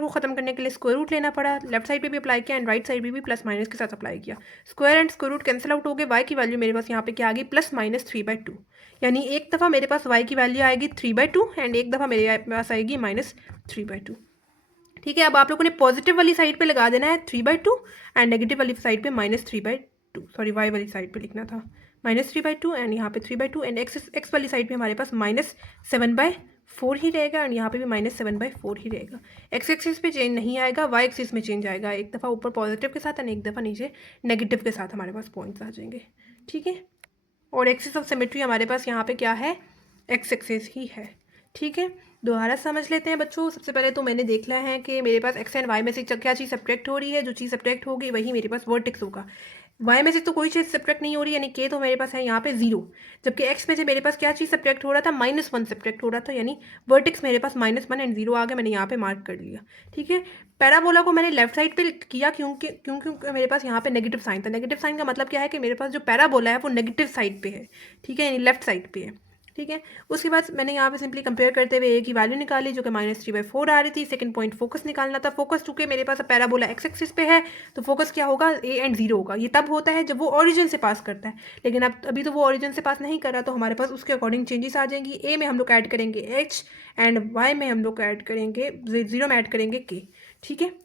को ख़त्म करने के लिए स्क्वायर रूट लेना पड़ा, लेफ्ट साइड पे भी अप्लाई किया एंड राइट साइड पे भी प्लस माइनस के साथ अप्लाई किया। Square and square root cancel out हो गए, वाई की वैल्यू मेरे पास यहाँ पे क्या आ गई, +-3/2। यानी एक दफ़ा मेरे पास y की वैल्यू आएगी 3/2 एंड एक दफ़ा मेरे पास आएगी -3/2। ठीक है, अब आप लोगों ने पॉजिटिव वाली साइड पे लगा देना है 3/2 एंड नेगेटिव वाली साइड पे -3/2, सॉरी y वाली साइड पे लिखना था -3/2 एंड यहाँ पे 3/2 एंड एक्स वाली साइड पे हमारे पास -7/4 ही रहेगा एंड यहाँ पे भी -7/4 ही रहेगा। एक्स एक्सिस पे चेंज नहीं आएगा, वाई एक्सिस में चेंज आएगा, एक दफ़ा ऊपर पॉजिटिव के साथ एंड एक दफ़ा नीचे नेगेटिव के साथ हमारे पास पॉइंट्स आ जाएंगे। ठीक है, और एक्सिस ऑफ सिमेट्री हमारे पास यहाँ पे क्या है, एक्स एक्सिस ही है। ठीक है, दोबारा समझ लेते हैं बच्चों। सबसे पहले तो मैंने देख लिया है कि मेरे पास एक्स एंड वाई में से क्या चीज़ सब्ट्रैक्ट हो रही है, जो चीज़ सब्ट्रैक्ट होगी वही मेरे पास वर्टेक्स होगा। वाई में से तो कोई चीज़ सब्ट्रैक्ट नहीं हो रही, यानी के तो मेरे पास है यहाँ पे 0, जबकि एक्स में से मेरे पास क्या चीज़ सब्ट्रैक्ट हो रहा था, -1 सब्ट्रैक्ट हो रहा था, यानी वर्टेक्स मेरे पास -1 एंड 0 आ गया, मैंने यहाँ पे मार्क कर लिया। ठीक है, पैराबोला को मैंने लेफ्ट साइड पे किया क्योंकि मेरे पास यहाँ पे नेगेटिव साइन था। नेगेटिव साइन का मतलब क्या है कि मेरे पास जो पैराबोला है वो नेगेटिव साइड पे है। ठीक है, यानी लेफ्ट साइड पे है। ठीक है, उसके बाद मैंने यहाँ पे सिंपली कंपेयर करते हुए ए की वैल्यू निकाली जो कि -3/4 आ रही थी। सेकंड पॉइंट फोकस निकालना था। फोकस चूँकि मेरे पास पैराबोला एक्स एक्सिस पे है तो फोकस क्या होगा, ए एंड 0 होगा। ये तब होता है जब वो ओरिजिन से पास करता है, लेकिन अब अभी तो वो ओरिजिन से पास नहीं कर रहा, तो हमारे पास उसके अकॉर्डिंग चेंजेस आ जाएंगी। ए में हम लोग ऐड करेंगे एच एंड वाई में हम लोग ऐड करेंगे 0 में ऐड करेंगे के। ठीक है,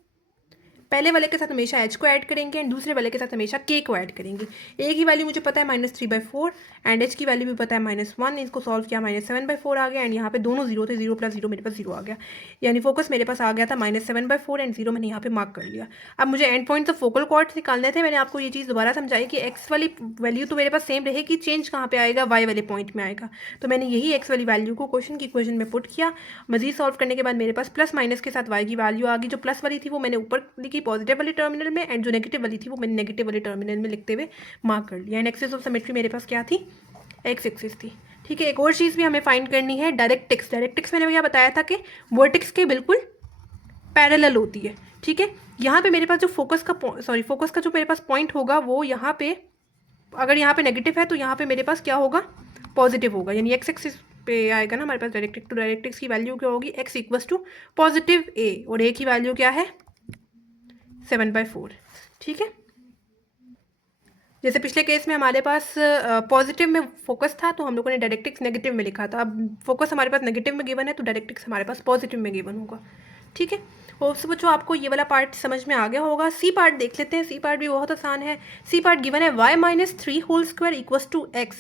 पहले वाले के साथ हमेशा h को ऐड करेंगे एंड दूसरे वाले के साथ हमेशा k को ऐड करेंगे। a की वैल्यू मुझे पता है -3/4 एंड h की वैल्यू भी पता है -1, इसको सॉल्व किया -7/4 आ गया एंड यहाँ पे दोनों 0 थे, 0 + 0 मेरे पास 0 आ गया, यानी फोकस मेरे पास आ गया था -7/4 एंड 0 मैंने यहाँ पे मार्क कर लिया। अब मुझे end points of focal chords निकालने थे। मैंने आपको ये चीज़ दोबारा समझाई कि x वाली वैल्यू तो मेरे पास सेम रहेगी, चेंज कहाँ पे आएगा, y वाले पॉइंट में आएगा। तो मैंने यही x वाली वैल्यू को क्वेश्चन की इक्वेशन में पुट किया। मजीद सॉल्व करने के बाद मेरे पास प्लस माइनस के साथ y की वैल्यू आ गई। जो प्लस वाली थी वो मैंने ऊपर लिखी पॉजिटिव वाली टर्मिनल में एंड जो नेगेटिव वाली थी वो मैंने नेगेटिव वाली टर्मिनल में लिखते हुए मार्क कर लिया। एंड एक्सिस ऑफ सिमेट्री मेरे पास क्या थी, एक्स एक्सिस थी। ठीक है, एक और चीज़ भी हमें फाइंड करनी है, डायरेक्ट्रिक्स। डायरेक्ट्रिक्स मैंने क्या बताया था कि वर्टेक्स के बिल्कुल पैरेलल होती है। ठीक है, यहाँ पे मेरे पास जो फोकस का जो मेरे पास पॉइंट होगा वो यहाँ पे, अगर यहाँ पे नेगेटिव है तो यहाँ पे मेरे पास क्या होगा, पॉजिटिव होगा, यानी एक्स एक्सिस पे आएगा ना हमारे पास डायरेक्ट्रिक्स। तो डायरेक्ट्रिक्स की वैल्यू क्या होगी, x = +a और a की वैल्यू क्या है 7/4। ठीक है, जैसे पिछले केस में हमारे पास पॉजिटिव में फोकस था तो हम लोगों ने डायरेक्ट्रिक्स नेगेटिव में लिखा था। अब फोकस हमारे पास नेगेटिव में गिवन है तो डायरेक्ट्रिक्स हमारे पास पॉजिटिव में गिवन होगा। ठीक है, और उससे बच्चों आपको ये वाला पार्ट समझ में आ गया होगा। सी पार्ट देख लेते हैं। सी पार्ट भी बहुत आसान है। सी पार्ट गिवन है y-3² = x।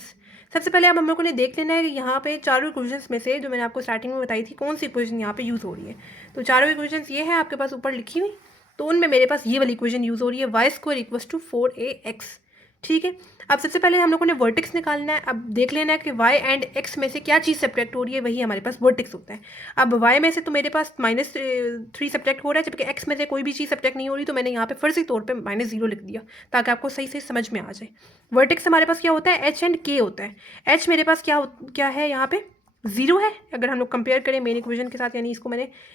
सबसे पहले अब हम लोगों ने देख लेना है कि यहाँ पे चारों इक्वेशंस में से जो मैंने आपको स्टार्टिंग में बताई थी कौन सी इक्वेशन यहाँ पे यूज़ हो रही है। तो चारों इक्वेशंस ये है आपके पास ऊपर लिखी हुई, तो उनमें मेरे पास ये वाली इक्वेशन यूज़ हो रही है, y² = 4ax। ठीक है, अब सबसे पहले हम लोगों ने वर्टेक्स निकालना है। अब देख लेना है कि y एंड x में से क्या चीज़ सब्ट्रैक्ट हो रही है, वही हमारे पास वर्टेक्स होता है। अब y में से तो मेरे पास -3 सब्ट्रैक्ट हो रहा है, जबकि x में से कोई भी चीज़ सब्ट्रैक्ट नहीं हो रही, तो मैंने यहाँ पे फर्जी तौर पे -0 लिख दिया ताकि आपको सही से समझ में आ जाए। वर्टेक्स हमारे पास क्या होता है, h एंड k होता है। h मेरे पास क्या है यहाँ पे 0 है। अगर हम लोग कंपेयर करें मेन इक्वेशन के साथ, यानी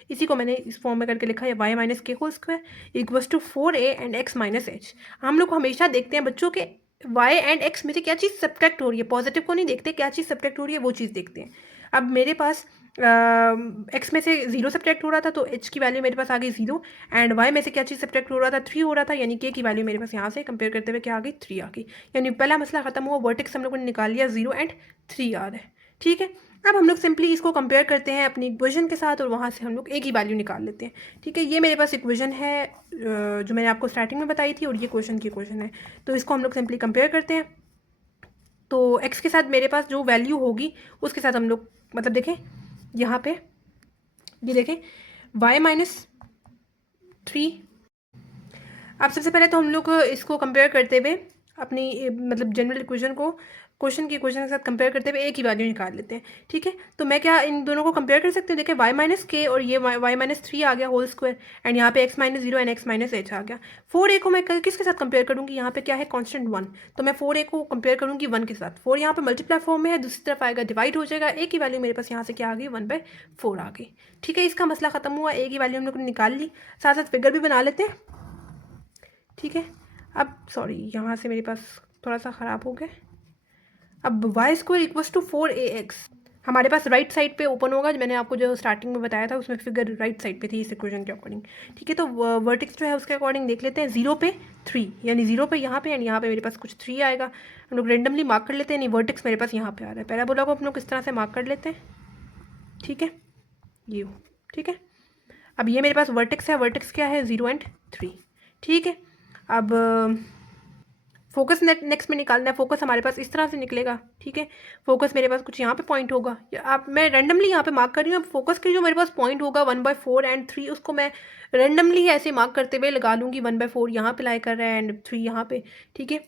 इसी को मैंने इस फॉर्म में करके लिखा है y - k² = 4a and x - h। हम लोग हमेशा देखते हैं बच्चों के y एंड x में से क्या चीज़ सब्ट्रैक्ट हो रही है, पॉजिटिव को नहीं देखते, क्या चीज़ सब्ट्रैक्ट हो रही है वो चीज़ देखते हैं। अब मेरे पास एक्स में से 0 सब्ट्रैक्ट हो रहा था तो एच की वैल्यू मेरे पास आ गई 0, एंड वाई में से क्या चीज़ सब्ट्रैक्ट हो रहा था, 3 हो रहा था, यानी के की वैल्यू मेरे पास यहाँ से कंपेयर करते हुए क्या आ गई, 3 आ गई। यानी पहला मसला खत्म हुआ, वर्टेक्स हम लोगों ने निकाल लिया, 0 एंड 3 आ रहा है। ठीक है, अब हम लोग सिंपली इसको कंपेयर करते हैं अपनी इक्वेशन के साथ और वहाँ से हम लोग ए की वैल्यू निकाल लेते हैं। ठीक है, ये मेरे पास इक्वेशन है जो मैंने आपको स्टार्टिंग में बताई थी, और ये क्वेश्चन की इक्वेशन है, तो इसको हम लोग सिंपली कंपेयर करते हैं। तो x के साथ मेरे पास जो वैल्यू होगी उसके साथ हम लोग मतलब देखें यहाँ पे, ये देखें y माइनस 3। अब सबसे पहले तो हम लोग इसको कंपेयर करते हुए अपनी मतलब जनरल इक्वेशन को क्वेश्चन की इक्वेशन के साथ कंपेयर करते हुए ए की वैल्यू निकाल लेते हैं। ठीक है, तो मैं क्या इन दोनों को कंपेयर कर सकती हूँ, देखिए y माइनस के और ये y माइनस 3 आ गया होल स्क्वायर, एंड यहाँ पे x minus 0 and x minus H आ गया। 4a को मैं किसके साथ कंपेयर करूँगी, यहाँ पे क्या है कांस्टेंट 1, तो मैं 4a को कंपेयर करूँगी 1 के साथ। 4 यहाँ पे मल्टीप्लाई फॉर्म में है, दूसरी तरफ आएगा डिवाइड हो जाएगा, a की वैल्यू मेरे पास यहाँ से क्या आ गई 1/4 आ गई। ठीक है, इसका मसला खत्म हुआ, a की वैल्यू हम लोग ने निकाल ली, साथ साथ फिगर भी बना लेते हैं। ठीक है, अब सॉरी यहाँ से मेरे पास थोड़ा सा ख़राब हो गया। अब Y square equals to 4ax हमारे पास राइट साइड पे ओपन होगा, मैंने आपको जो स्टार्टिंग में बताया था उसमें फिगर राइट साइड पे थी इस इक्वेशन के अकॉर्डिंग। ठीक है, तो वर्टेक्स जो है उसके अकॉर्डिंग देख लेते हैं, 0 पे 3, यानी 0 पे यहाँ पे एंड यहाँ पे मेरे पास कुछ 3 आएगा, हम लोग रेंडमली मार्क कर लेते हैं, यानी वर्टेक्स मेरे पास यहाँ पे आ रहा है। पैराबोला को हम लोग इस तरह से मार्क कर लेते हैं। ठीक है, ये ठीक है, अब ये मेरे पास वर्टेक्स है, वर्टेक्स क्या है 0 एंड 3। ठीक है, अब फोकस नेक्स्ट में निकालना है, फोकस हमारे पास इस तरह से निकलेगा। ठीक है, फोकस मेरे पास कुछ यहाँ पे पॉइंट होगा, आप मैं रेंडमली यहाँ पे मार्क कर रही हूँ। अब फोकस के जो मेरे पास पॉइंट होगा 1/4 एंड 3, उसको मैं रेंडमली ऐसे मार्क करते हुए लगा लूँगी, 1/4 यहाँ पे लाई कर रहा है एंड 3 यहाँ पे। ठीक है,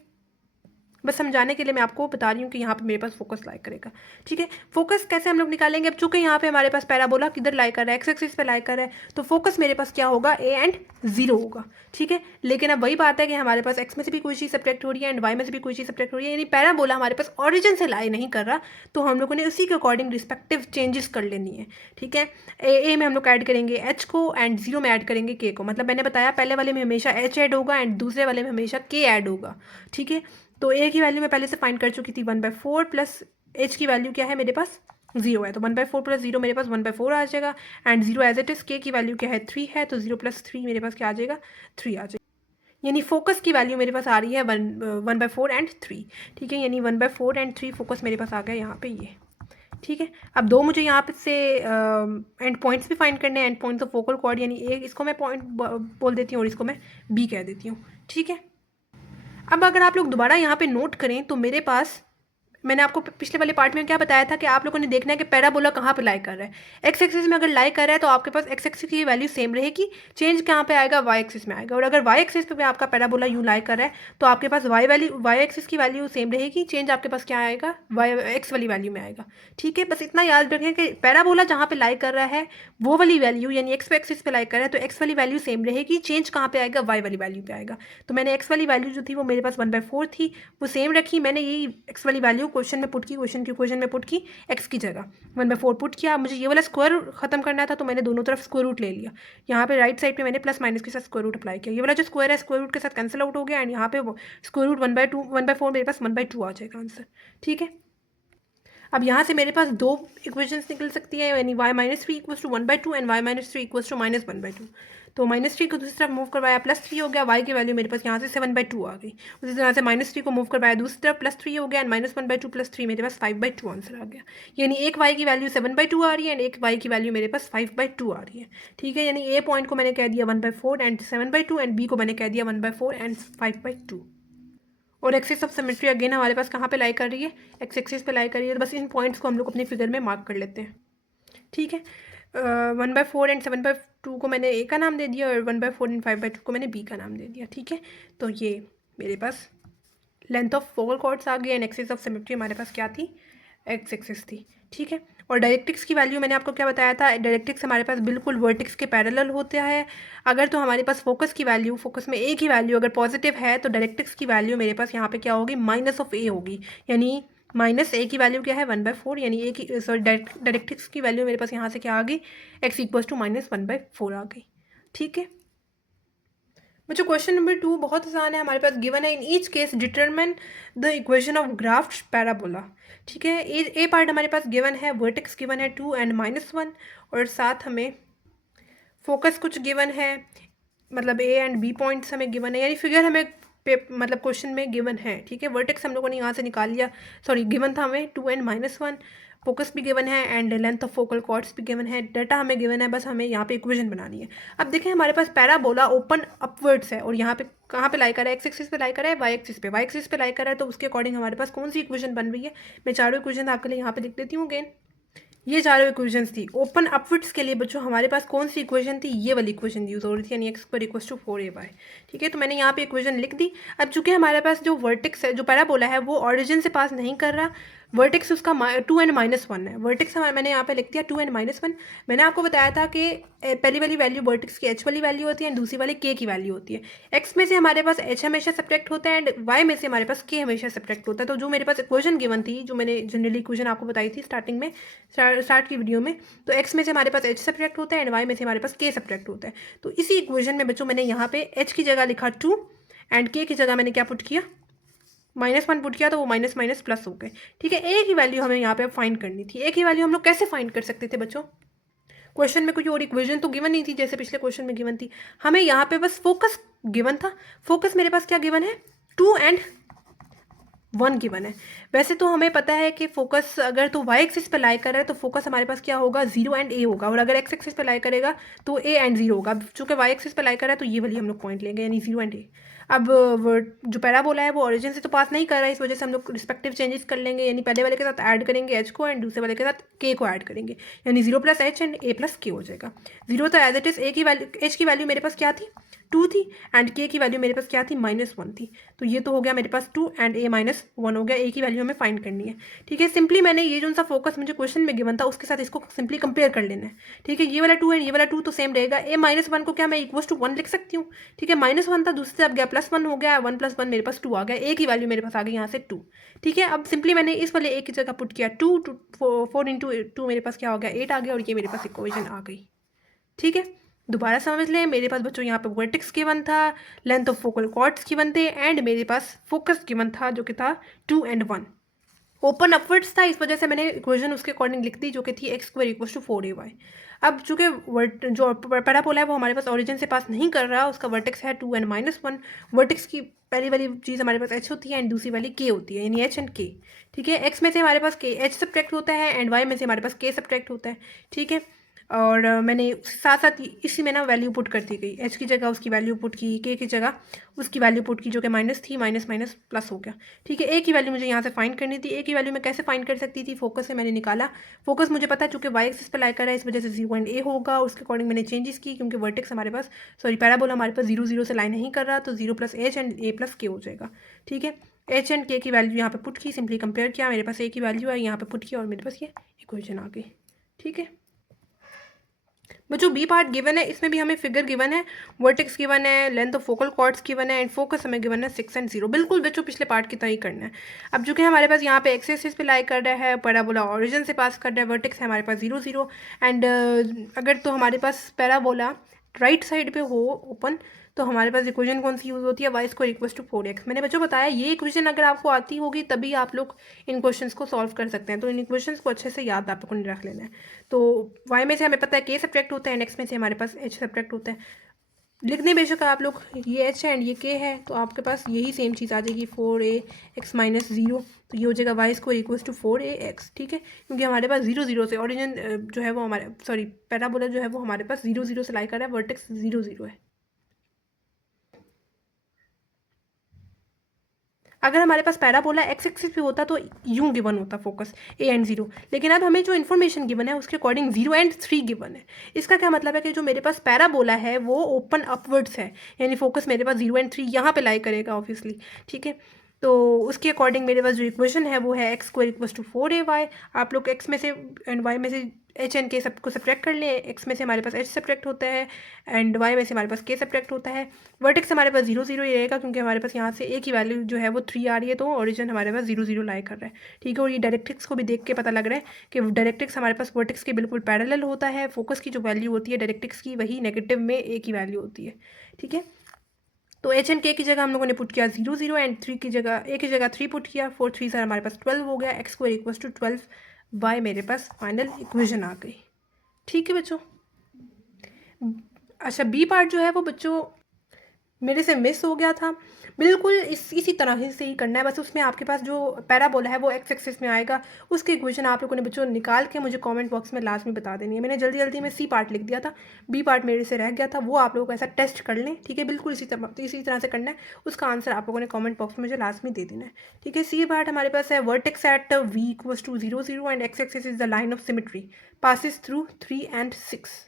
बस समझाने के लिए मैं आपको बता रही हूँ कि यहाँ पे मेरे पास फोकस लाई करेगा। ठीक है, फोकस कैसे हम लोग निकालेंगे, अब चूंकि यहाँ पे हमारे पास पैराबोला किधर लाई कर रहा है, एक्स एक्सिस पे लाई कर रहा है, तो फोकस मेरे पास क्या होगा, a एंड 0 होगा। ठीक है, लेकिन अब वही बात है कि हमारे पास x में से भी कोई चीज़ सब्ट्रैक्ट हो रही है एंड y में से भी कोई चीज़ सब्ट्रैक्ट हो रही है, यानी पैराबोला हमारे पास ऑरिजिन से लाई नहीं कर रहा, तो हम लोगों ने उसी के अकॉर्डिंग रिस्पेक्टिव चेंजेस कर लेनी है। ठीक है, ए में हम लोग ऐड करेंगे h को एंड 0 में ऐड करेंगे k को, मतलब मैंने बताया पहले वाले में हमेशा h ऐड होगा एंड दूसरे वाले में हमेशा k ऐड होगा। ठीक है, तो a की वैल्यू मैं पहले से फाइंड कर चुकी थी 1/4 प्लस h की वैल्यू क्या है मेरे पास 0 है, तो 1/4 प्लस 0 मेरे पास 1/4 आ जाएगा, and 0 as it is, k की वैल्यू क्या है 3 है, तो 0 प्लस 3 मेरे पास क्या आ जाएगा 3 आ जाएगा, यानी फोकस की वैल्यू मेरे पास आ रही है 1/4 एंड 3। ठीक है, यानी 1/4 एंड 3 फोकस मेरे पास आ गया यहाँ पे ये। ठीक है, अब दो मुझे यहाँ पे से एंड पॉइंट्स भी फाइंड करने हैं, and points of focal cord, यानी एक इसको मैं पॉइंट बोल देती हूँ और इसको मैं बी कह देती हूँ। ठीक है, अब अगर आप लोग दोबारा यहाँ पे नोट करें तो मेरे पास मैंने आपको पिछले वाले पार्ट में क्या बताया था कि आप लोगों ने देखना है कि पैराबोला कहाँ पे लाई कर रहा है। एक्स एक्सिस में अगर लाई कर रहा है तो आपके पास एक्स एक्सिस की वैल्यू सेम रहेगी, चेंज कहाँ पे आएगा वाई एक्सिस में आएगा, और अगर वाई एक्सिस पे आपका पैराबोला यूँ लाई कर रहा है तो आपके पास वाई एक्सिस की वैल्यू सेम रहेगी, चेंज आपके पास क्या आएगा वाई एक्स वाली वैल्यू में आएगा। ठीक है, बस इतना याद रखें कि पैराबोला जहाँ पे लाई कर रहा है वो वाली वैल्यू यानी एक्स एक्सिस पे लाई कर रहा है तो एक्स वाली वैल्यू सेम रहेगी, चेंज कहाँ पे आएगा वाई वाली वैल्यू पे आएगा। तो मैंने एक्स वाली वैल्यू जो थी वो मेरे पास 1/4 थी, वो सेम रखी, मैंने यही एक्स वाली वैल्यू क्वेश्चन में पुट की, क्वेश्चन में पुट की एक्स की जगह 1/4 पुट किया। मुझे ये वाला स्क्वायर खत्म करना था तो मैंने दोनों तरफ स्क्वायर रूट ले लिया, यहाँ पे राइट साइड पे मैंने प्लस माइनस के साथ स्क्वायर रूट अप्लाई किया, ये वाला जो स्क्वायर है स्क्वायर रूट के साथ कैंसिल आउट हो गया, एंड यहाँ पे स्क्वायर रूट 1/4 मेरे पास 1/2 आ जाएगा आंसर। ठीक है, अब यहाँ से मेरे पास दो इक्वेशंस निकल सकती है, यानी y minus 3 equals to 1/2 and y minus 3 equals to minus 1/2। तो -3 को दूसरी तरफ मूव करवाया +3 हो गया, y की वैल्यू मेरे पास यहाँ से 7/2 आ गई। उसी तरह से -3 को मूव करवाया दूसरी तरफ +3 हो गया, एंड -1/2 + 3 मेरे पास 5/2 आंसर आ गया। यानी एक y की वैल्यू 7/2 आ रही है एंड एक y की वैल्यू मेरे पास 5/2 आ रही है। ठीक है, यानी ए पॉइंट को मैंने कह दिया 1/4 एंड 7/2 एंड बी को मैंने कह दिया 1/4 एंड 5/2। और एक्सिस ऑफ सिमेट्री अगेन हमारे पास कहाँ पे लाई कर रही है, एक्स एक्सिस पे लाई कर रही है, तो बस इन पॉइंट्स को हम लोग अपनी फिगर में मार्क कर लेते हैं। ठीक है, 1/4 एंड 7/2 को मैंने ए का नाम दे दिया और 1/4 एंड 5/2 को मैंने बी का नाम दे दिया। ठीक है, तो ये मेरे पास लेंथ ऑफ फोकल कॉर्ड्स आ गई एंड एक्सिस ऑफ सिमेट्री हमारे पास क्या थी, एक्स एक्सिस थी। ठीक है, और डायरेक्ट्रिक्स की वैल्यू मैंने आपको क्या बताया था, डायरेक्ट्रिक्स हमारे पास बिल्कुल वर्टेक्स के पैरेलल होता है। अगर तो हमारे पास फोकस की वैल्यू, फोकस में ए की वैल्यू अगर पॉजिटिव है तो डायरेक्ट्रिक्स की वैल्यू मेरे पास यहाँ पे क्या होगी, -a होगी, यानी -a की वैल्यू क्या है 1/4, यानी ए की सॉरी डायरेक्ट्रिक्स की वैल्यू मेरे पास यहाँ से क्या आ गई, x इक्वल्स टू -1/4 आ गई। ठीक है, बच्चों क्वेश्चन नंबर 2 बहुत आसान है, हमारे पास गिवन है in each case determine the equation of graphed parabola. ठीक है, ए पार्ट हमारे पास गिवन है, वर्टेक्स गिवन है 2 and -1, और साथ हमें फोकस कुछ गिवन है, मतलब ए एंड बी पॉइंट्स हमें गिवन है, यानी फिगर हमें मतलब क्वेश्चन में गिवन है। ठीक है, वर्टेक्स हम लोगों ने यहाँ से निकाल लिया, सॉरी गिवन था हमें 2 and -1, फोकस भी गिवन है and length of focal chords भी गिवन है, डाटा हमें गिवन है, बस हमें यहाँ पे इक्वेशन बनानी है। अब देखें हमारे पास पैराबोला ओपन अपवर्ड्स है और यहाँ पे कहाँ पे लाई कर रहा है, एक्स एक्सिस पे लाई कर रहा है, वाई एक्सिस पे लाई कर रहा है, तो उसके अकॉर्डिंग हमारे पास कौन सी इक्वेशन बन रही है। मैं चारों इक्वेशन आपके लिए यहाँ पे लिख देती हूँ अगेन। ये चारों इक्वेशंस थी ओपन अपवर्ड्स के लिए बच्चों, हमारे पास कौन सी इक्वेशन थी, ये वाली इक्वेशन यूज हो रही थी, यानी x square equals to 4ay। ठीक है, तो मैंने यहाँ पे इक्वेशन लिख दी। अब चूंकि हमारे पास जो वर्टेक्स है, जो पैराबोला है, वो ऑरिजिन से पास नहीं कर रहा, वर्टेक्स उसका 2 and -1 है, वर्टेक्स मैंने यहाँ पे लिख दिया 2 and -1। मैंने आपको बताया था कि पहली वाली वैल्यू वर्टेक्स की एच वाली वैल्यू होती है एंड दूसरी वाली के की वैल्यू होती है। एक्स में से हमारे पास एच हमेशा सब्ट्रैक्ट होता है एंड वाई में से हमारे पास के हमेशा सब्ट्रैक्ट होता है। तो जो मेरे पास इक्वेशन गिवन थी, जो मैंने जनरली इक्वेशन आपको बताई थी स्टार्टिंग में, स्टार्ट की वीडियो में, तो एक्स में से हमारे पास एच सब्ट्रैक्ट होता है एंड वाई में से हमारे पास के सब्ट्रैक्ट होता है। तो इसी इक्वेशन में बच्चों मैंने यहाँ पे एच की जगह लिखा 2 एंड के की जगह मैंने क्या पुट किया, -1 पुट किया, तो वो माइनस माइनस प्लस हो गए। ठीक है, ए की वैल्यू हमें यहाँ पे फाइंड करनी थी। ए की वैल्यू हम लोग कैसे फाइंड कर सकते थे बच्चों, क्वेश्चन में कोई और इक्वेशन तो गिवन नहीं थी जैसे पिछले क्वेश्चन में गिवन थी, हमें यहाँ पे बस फोकस गिवन था। फोकस मेरे पास क्या गिवन है, 2 and 1 गिवन है। वैसे तो हमें पता है कि फोकस अगर तो वाई एक्सिस पे लाई कर रहा है तो फोकस हमारे पास क्या होगा, 0 and a होगा, और अगर एक्स एक्सिस पे लाई करेगा तो a and 0 होगा। चूंकि वाई एक्सिस पे लाई कर रहा है तो ये वाली हम लोग पॉइंट लेंगे, यानी 0 and a। अब जो पैराबोला है वो ओरिजिन से तो पास नहीं कर रहा है, इस वजह से हम लोग रिस्पेक्टिव चेंजेस कर लेंगे, यानी पहले वाले के साथ ऐड करेंगे एच को एंड दूसरे वाले के साथ के को ऐड करेंगे, यानी 0 + h एंड a + k हो जाएगा। 0 तो एज इट इज, ए की वैल्यू, एच की वैल्यू मेरे पास क्या थी, 2 थी एंड के की वैल्यू मेरे पास क्या थी, -1 थी। तो ये तो हो गया मेरे पास 2 एंड a -1 हो गया, ए की वैल्यू हमें फाइंड करनी है। ठीक है, सिंपली मैंने ये जो सा फोकस मुझे क्वेश्चन में गिवन था उसके साथ इसको सिंपली कंपेयर कर लेना है। ठीक है, ये वाला 2 एंड ये वाला 2 तो सेम रहेगा, a -1 को क्या मैं इक्वल्स टू 1 लिख सकती हूँ। ठीक है, -1 था, दूसरे से अब गया +1 हो गया, 1 + 1 मेरे पास 2 आ गया, ए की वैल्यू मेरे पास आ गई यहाँ से 2। ठीक है, अब सिंपली मैंने इस वाले ए की जगह पुट किया 2, 4 × 2 मेरे पास क्या हो गया, 8 आ गया, और ये मेरे पास इक्वेशन आ गई। ठीक है, दोबारा समझ लें, मेरे पास बच्चों यहाँ पे वर्टेक्स गिवन था, length of focal chords given थे एंड मेरे पास फोकस गिवन था जो कि था 2 and 1। ओपन अपवर्ड्स था, इस वजह से मैंने इक्वेशन उसके अकॉर्डिंग लिख दी जो कि थी x² = 4ay। अब चूंकि जो पैराबोला है वो हमारे पास ओरिजिन से पास नहीं कर रहा, उसका वर्टेक्स है 2 and -1। वर्टेक्स की पहली वाली चीज़ हमारे पास h होती है एंड दूसरी वाली k होती है, यानी h and k। ठीक है, x में से हमारे पास k h सब्ट्रैक्ट होता है एंड y में से हमारे पास k सब्ट्रैक्ट होता है। ठीक है, और मैंने साथ साथ इसी में ना वैल्यू पुट कर दी गई, एच की जगह उसकी वैल्यू पुट की, के की जगह उसकी वैल्यू पुट की, जो कि माइनस थी, माइनस माइनस प्लस हो गया। ठीक है, ए की वैल्यू मुझे यहाँ से फाइंड करनी थी। ए की वैल्यू मैं कैसे फाइंड कर सकती थी, फोकस से मैंने निकाला। फोकस मुझे पता है चूंकि वाई एक्सिस पे लाई कर रहा है, इस वजह से 0 and a होगा, उसके अकॉर्डिंग मैंने चेंजेस की, क्योंकि वर्टेक्स हमारे पास, सॉरी पैराबोला हमारे पास 0 0 से लाइन नहीं कर रहा, तो 0 + h एंड a + k हो जाएगा। ठीक है, h एंड k की वैल्यू यहाँ पे पुट की, सिंपली कंपेयर किया, मेरे पास a की वैल्यू है, यहाँ पे पुट किया और मेरे पास ये इक्वेशन आ गई। ठीक है बच्चों, बी पार्ट गिवन है, इसमें भी हमें फिगर गिवन है, वर्टेक्स गिवन है, length of focal chords given है एंड फोकस हमें गिवन है 6 and 0। बिल्कुल बच्चों पिछले पार्ट की तरह ही करना है। अब जो कि हमारे पास यहाँ पे एक्स एक्सिस पे लाई कर रहा है, पैराबोला ओरिजिन से पास कर रहा है, वर्टेक्स है हमारे पास 0 0 एंड अगर तो हमारे पास पैराबोला राइट साइड पे हो ओपन, तो हमारे पास इक्वेशन कौन सी यूज़ होती है, y² = 4x। मैंने बच्चों बताया ये इक्वेशन अगर आपको आती होगी तभी आप लोग इन क्वेश्चंस को सॉल्व कर सकते हैं, तो इन इक्वेशंस को अच्छे से याद आप लोगों ने रख लेना है। तो y में से हमें पता है k सब्ट्रैक्ट होता है एंड x में से हमारे पास h सब्ट्रैक्ट होता है। लिखने बेशक आप लोग ये h है एंड ये k है, तो आपके पास यही सेम चीज़ आ जाएगी 4ax - 0, तो ये हो जाएगा y² = 4ax। ठीक है, क्योंकि हमारे पास 0 0 से ओरिजिन जो है वो हमारे, सॉरी पैराबोला जो है वो हमारे पास 0 0 से लाई कर रहा है, वर्टेक्स 0 0 है। अगर हमारे पास पैराबोला एक्स एक्सिस पे होता तो यूं गिवन होता फोकस a and 0, लेकिन अब हमें जो इन्फॉर्मेशन गिवन है उसके अकॉर्डिंग 0 and 3 गिवन है। इसका क्या मतलब है कि जो मेरे पास पैराबोला है वो ओपन अपवर्ड्स है, यानी फोकस मेरे पास 0 and 3 यहाँ पे लाई करेगा ऑब्वियसली। ठीक है, तो उसके अकॉर्डिंग मेरे पास जो इक्वेशन है वो है x² = 4ay। आप लोग x में से एंड y में से h एंड k सबको सब्ट्रैक्ट कर लें, x में से हमारे पास h सब्ट्रैक्ट होता है एंड y में से हमारे पास k सब्ट्रैक्ट होता है। वर्टेक्स हमारे पास 0 0 ही रहेगा, क्योंकि हमारे पास यहाँ से a की वैल्यू जो है वो 3 आ रही है, तो ओरिजिन हमारे पास 0 0 लाई कर रहा है। ठीक है, और ये डायरेक्ट्रिक्स को भी देख के पता लग रहा है कि डायरेक्ट्रिक्स हमारे पास वर्टेक्स के बिल्कुल पैरेलल होता है। फोकस की जो वैल्यू होती है डायरेक्ट्रिक्स की, वही नेगेटिव में a की वैल्यू होती है। ठीक है, तो एच एंड के की जगह हम लोगों ने पुट किया 0 0 एंड 3 की जगह ए की जगह 3 पुट किया। 4 3 सर हमारे पास 12 हो गया। X square equals to 12 y मेरे पास फाइनल इक्वेशन आ गई। ठीक है बच्चों। अच्छा बी पार्ट जो है वो बच्चों मेरे से मिस हो गया था। बिल्कुल इसी तरह से ही करना है, बस उसमें आपके पास जो पैराबोला है वो एक्स एक्सिस में आएगा। उसकी इक्वेशन आप लोगों ने बच्चों निकाल के मुझे कमेंट बॉक्स में लास्ट में बता देनी है। मैंने जल्दी जल्दी में सी पार्ट लिख दिया था, बी पार्ट मेरे से रह गया था, वो आप लोगों को ऐसा टेस्ट कर लें। ठीक है, बिल्कुल इसी तरह से करना है। उसका आंसर आप लोगों ने कॉमेंट बॉक्स में मुझे लास्ट में दे देना है। ठीक है, सी पार्ट हमारे पास है vertex at V equals to 0 0 and x axis is the line of symmetry passes through 3 and 6।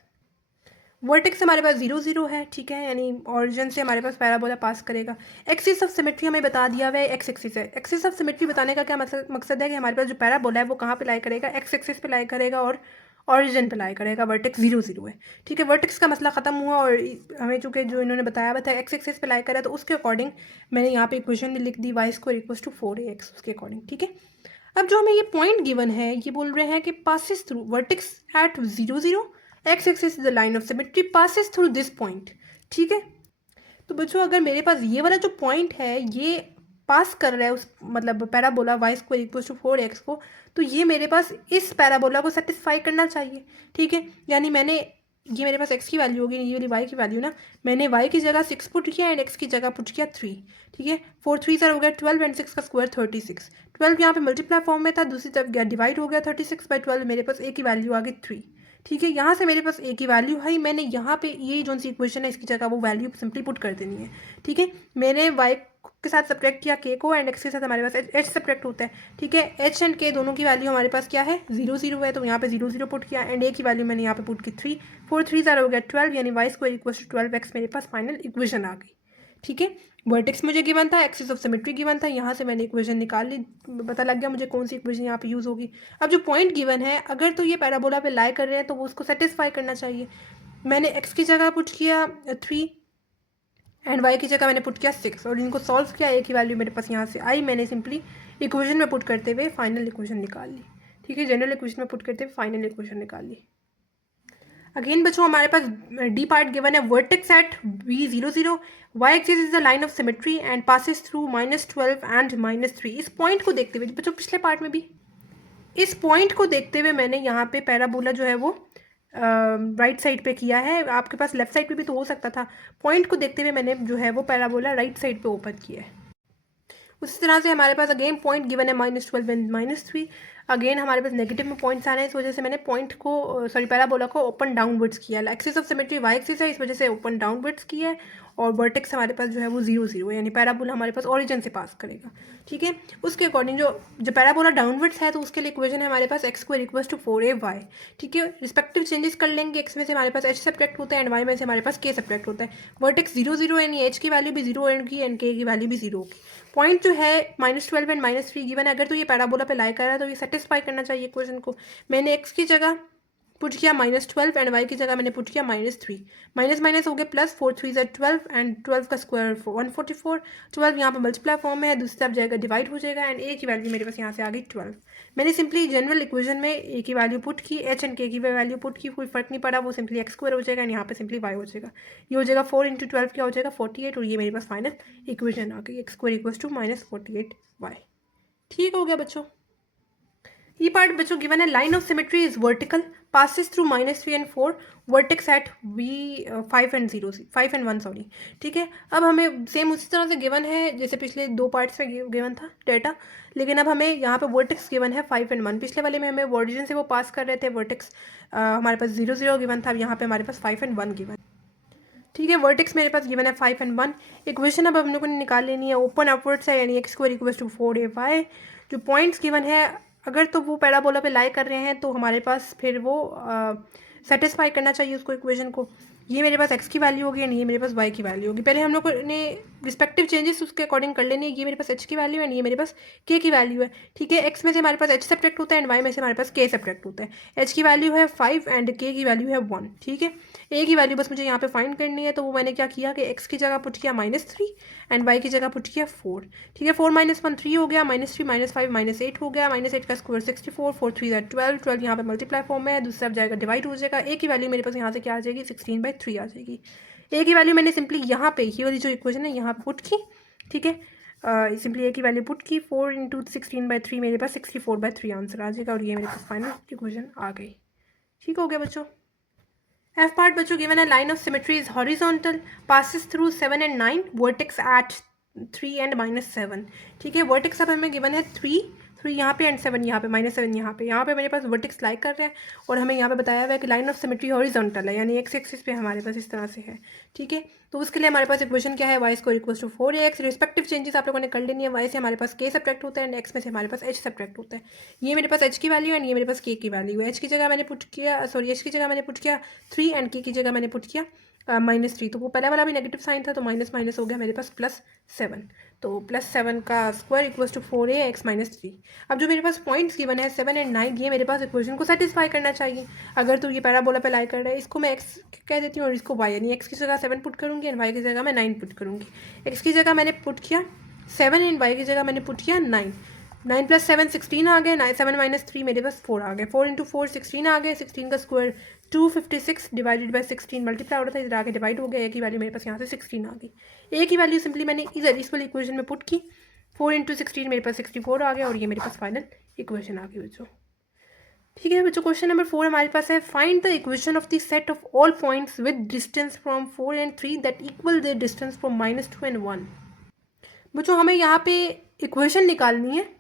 Vertex हमारे पास 0 0 है। ठीक है, यानी ऑरिजिन से हमारे पास पैराबोला पास करेगा। एक्सिस ऑफ सिमेट्री हमें बता दिया हुआ है एक्स एक्सिस है। एक्सिस ऑफ सिमेट्री बताने का क्या मकसद है कि हमारे पास जो पैराबोला है वो कहाँ पे लाई करेगा, एक्स एक्सिस पे लाई करेगा और ऑरिजिन पे लाई करेगा। वर्टेक्स 0 0 है। ठीक है, वर्टेक्स का मसला खत्म हुआ और हमें चूँकि जो इन्होंने बताया हुआ था एक्स एक्सिस पे लाई करा, तो उसके अकॉर्डिंग मैंने यहाँ पे इक्वेशन भी लिख दी Y square equals to 4ax उसके अकॉर्डिंग। ठीक है, अब जो हमें ये पॉइंट गिवन है ये बोल रहे हैं कि passes through vertex at 0 0 x axis is the line of symmetry passes through this point. ठीक है, तो बच्चों अगर मेरे पास ये वाला जो पॉइंट है ये पास कर रहा है उस मतलब parabola y square equals to 4x को, तो ये मेरे पास इस पैराबोला को सेटिस्फाई करना चाहिए। ठीक है, यानी मैंने ये मेरे पास x की वैल्यू होगी, ये वाली y की वैल्यू ना, मैंने y की जगह 6 पुट किया एंड x की जगह पुट किया 3। ठीक है, 4 3 सर हो गया 12 एंड 6 का स्क्वायर 36। 12 यहाँ पे मल्टीप्लाई फॉर्म में था, दूसरी तरफ गया डिवाइड हो गया 36/12, मेरे पास a की वैल्यू आ गई 3। ठीक है, यहाँ से मेरे पास a की वैल्यू है, मैंने यहाँ पे ये जो सी इक्वेशन है इसकी जगह वो वैल्यू सिंपली पुट कर देनी है। ठीक है, मैंने y के साथ सब्ट्रैक्ट किया k को एंड x के साथ हमारे पास h सब्ट्रैक्ट होता है। ठीक है, h एंड k दोनों की वैल्यू हमारे पास क्या है 0 0 है, तो यहाँ पे 0 0 पुट किया एंड a की वैल्यू मैंने यहाँ पे पुट की 3। 4 3 ज़ार हो गया 12, यानी Y square equals to 12x मेरे पास फाइनल इक्वेशन आ गई। ठीक है, वर्टेक्स मुझे गिवन था, एक्सिस ऑफ सिमेट्री गिवन था, यहाँ से मैंने इक्वेशन निकाल ली, पता लग गया मुझे कौन सी इक्वेशन यहाँ पे यूज़ होगी। अब जो पॉइंट गिवन है अगर तो ये पैराबोला पे लाई कर रहे हैं तो वो उसको सेटिस्फाई करना चाहिए। मैंने x की जगह पुट किया 3 एंड y की जगह मैंने पुट किया 6 और इनको सॉल्व किया, a की वैल्यू मेरे पास यहाँ से आई, मैंने सिंपली इक्वेशन में पुट करते हुए फाइनल इक्वेशन निकाल ली। ठीक है, जनरल इक्वेशन में पुट करते हुए फाइनल इक्वेशन निकाल ली। अगेन बच्चों हमारे पास डी पार्ट गिवन है vertex at v 0 0 y axis is the line of symmetry and passes through -12 and -3। इस पॉइंट को देखते हुए बच्चों पिछले पार्ट में भी इस पॉइंट को देखते हुए मैंने यहाँ पे पैराबोला जो है वो राइट साइड पे किया है। आपके पास लेफ्ट साइड पे भी तो हो सकता था। पॉइंट को देखते हुए मैंने जो है वो पैराबोला राइट साइड पे ओपन किया है। उसी तरह से हमारे पास अगेन पॉइंट गिवन है -12 एंड -3। अगेन हमारे पास नेगेटिव में पॉइंट्स आ रहे हैं, इस वजह से मैंने पॉइंट को पैराबोला को ओपन डाउनवर्ड्स किया। Axis of symmetry Y axis है, इस वजह से ओपन डाउनवर्ड्स किया है और वर्टेक्स हमारे पास जो है वो 0 0 है, यानी पैराबोला हमारे पास ओरिजिन से पास करेगा। ठीक है, उसके अकॉर्डिंग जो पैराबोला डाउनवर्ड्स है तो उसके लिए इक्वेशन है हमारे पास x square equals to 4ay। ठीक है, रिस्पेक्टिव चेंजेस कर लेंगे, x में से हमारे पास h सब्ट्रैक्ट होता है एंड y में से हमारे पास k सब्ट्रैक्ट होता है। वर्टेक्स 0 0 यानी h की वैल्यू भी 0 होगी एंड k की वैल्यू भी 0 होगी। पॉइंट जो है -12 एंड -3 गिवन है, अगर तो ये पैराबोला पे लाई कर रहा है तो ये सेटिस्फाई करना चाहिए इक्वेशन को। मैंने x की जगह पुट किया -12 एंड y की जगह मैंने पुट किया -3। माइनस माइनस हो गया प्लस, 4 3 ज़ा 12 एंड 12 का स्क्वायर 144। 12 यहाँ पे मल्टीप्लाई फॉर्म में है, दूसरी तरफ जाएगा डिवाइड हो जाएगा एंड a की वैल्यू मेरे पास यहाँ से आ गई 12। मैंने सिंपली जनरल इक्वेशन में a की वैल्यू पुट की, h एंड k की वैल्यू पुट की, कोई फर्क नहीं पड़ा, वो सिंपली x स्क्वायर हो जाएगा एंड यहाँ पे सिंपली y हो जाएगा। ये हो जाएगा 4 × 12 क्या हो जाएगा 48 और ये मेरे पास फाइनल इक्वेशन आ गई, x square equals to -48y। ठीक हो गया बच्चों। ये पार्ट बच्चों गिवन है line of symmetry is vertical passes through -3 and 4 vertex at v 5 and 1 sorry. ठीक है, अब हमें सेम उसी तरह से गिवन है जैसे पिछले दो पार्ट्स में गिवन था डेटा, लेकिन अब हमें यहाँ पे वर्टेक्स गिवन है 5 and 1। पिछले वाले में हमें वर्जिन से वो पास कर रहे थे, वर्टेक्स हमारे पास 0 0 गिवन था, अब यहाँ पे हमारे पास 5 and 1 गिवन। ठीक है, वर्टेक्स मेरे पास गिवन है 5 and 1। इक्वेशन अब हम लोगों ने निकाल लेनी है, ओपन अपवर्ड्स है यानी x square equals to 4ay। जो पॉइंट्स गिवन है अगर तो वो पैराबोला पे लाई कर रहे हैं तो हमारे पास फिर वो सेटिस्फाई करना चाहिए उसको इक्वेशन को। ये मेरे पास x की वैल्यू होगी एंड ये मेरे पास y की वैल्यू होगी। पहले हम लोग ने रिस्पेक्टिव चेंजेस उसके अकॉर्डिंग कर लेने। ये मेरे पास h की वैल्यू है एंड ये मेरे पास k की वैल्यू है। ठीक है, x में से हमारे पास h सब्ट्रैक्ट होता है एंड y में से हमारे पास k सब्ट्रैक्ट होता है। h की वैल्यू है 5 एंड k की वैल्यू है 1। ठीक है, a की वैल्यू बस मुझे यहाँ पे फाइंड करनी है, तो वो मैंने क्या किया कि x की जगह पुट किया -3 एंड y की जगह पुट किया 4। ठीक है, 4 - 1 3 हो गया, -3 - 5 -8 हो गया, -8 का स्क्वायर 64, 4 3 ज़ा 12, 12 यहाँ पे मल्टीप्लाई फॉर्म में है, दूसरी तरफ जाएगा डिवाइड हो जाएगा। a की वैल्यू मेरे पास यहाँ से क्या आ जाएगी 16/3 आ जाएगी। ए की वैल्यू मैंने सिंपली यहाँ पे ये वाली जो इक्वेशन है यहाँ पे पुट की, ठीक है, सिंपली ए की वैल्यू पुट की, 4 × 16/3 मेरे पास 64/3 आंसर आ जाएगा और ये मेरे पास फाइनल इक्वेशन आ गई। ठीक हो गया बच्चों। एफ पार्ट बच्चों गिवन है line of symmetry is horizontal passes through 7 and 9 vertex at 3 and -7। ठीक है, वर्टेक्स अब हमें गिवन है 3 यहाँ पे एंड 7 यहाँ पे, -7 यहाँ पे मेरे पास वर्टेक्स लाइक कर रहे हैं और हमें यहाँ पे बताया हुआ है कि लाइन ऑफ सिमेट्री हॉरिजॉन्टल है, यानी एक्स एक्सिस पे हमारे पास इस तरह से है। ठीक है, तो उसके लिए हमारे पास इक्वेशन क्या है, y² = 4ax। रिस्पेक्टिव चेंजेस आप लोगों ने कर लेनी है, y से हमारे पास k सब्ट्रैक्ट होता है एंड x में से हमारे पास h सब्ट्रैक्ट होता है। ये मेरे पास h की वैल्यू है एंड ये मेरे पास k की वैल्यू है। h की जगह मैंने पुट किया, h की जगह मैंने पुट किया 3 एंड k की जगह मैंने पुट किया -3। तो वो पहले वाला भी नेगेटिव साइन था तो माइनस माइनस हो गया मेरे पास +7। तो +7 का स्क्वायर = 4ax - 3। अब जो मेरे पास पॉइंट्स गिवन है 7 and 9, ये मेरे पास इक्वेशन को सेटिस्फाई करना चाहिए। अगर तो ये पैराबोला पे लाई कर रहा है, इसको मैं x कह देती हूँ और इसको y, यानी x की जगह 7 पुट करूँगी एंड y की जगह मैं 9 पुट करूँगी। x की जगह मैंने पुट किया 7 एंड y की जगह मैंने पुट किया 9। 9 + 7 16 आ गए, 7 - 3 मेरे पास 4 आ गए, 4 × 4 16 आ गए, 16 का स्क्वायर 256 डिवाइडेड बाय 16 मल्टीप्लाई हो रहा था, इधर आके डिवाइड हो गया। ए की वैल्यू मेरे पास यहाँ से 16 आ गई। ए की वैल्यू सिंपली मैंने इधर इस वाली इक्वेशन में पुट की, 4 × 16 मेरे पास 64 आ गया और ये मेरे पास फाइनल इक्वेशन आ गई बच्चों। ठीक है बच्चों, क्वेश्चन नंबर 4 हमारे पास है find the equation of the set of all points with distance from 4 and 3 that equal their distance from -2 and 1। बच्चों हमें यहाँ पे इक्वेशन निकालनी है।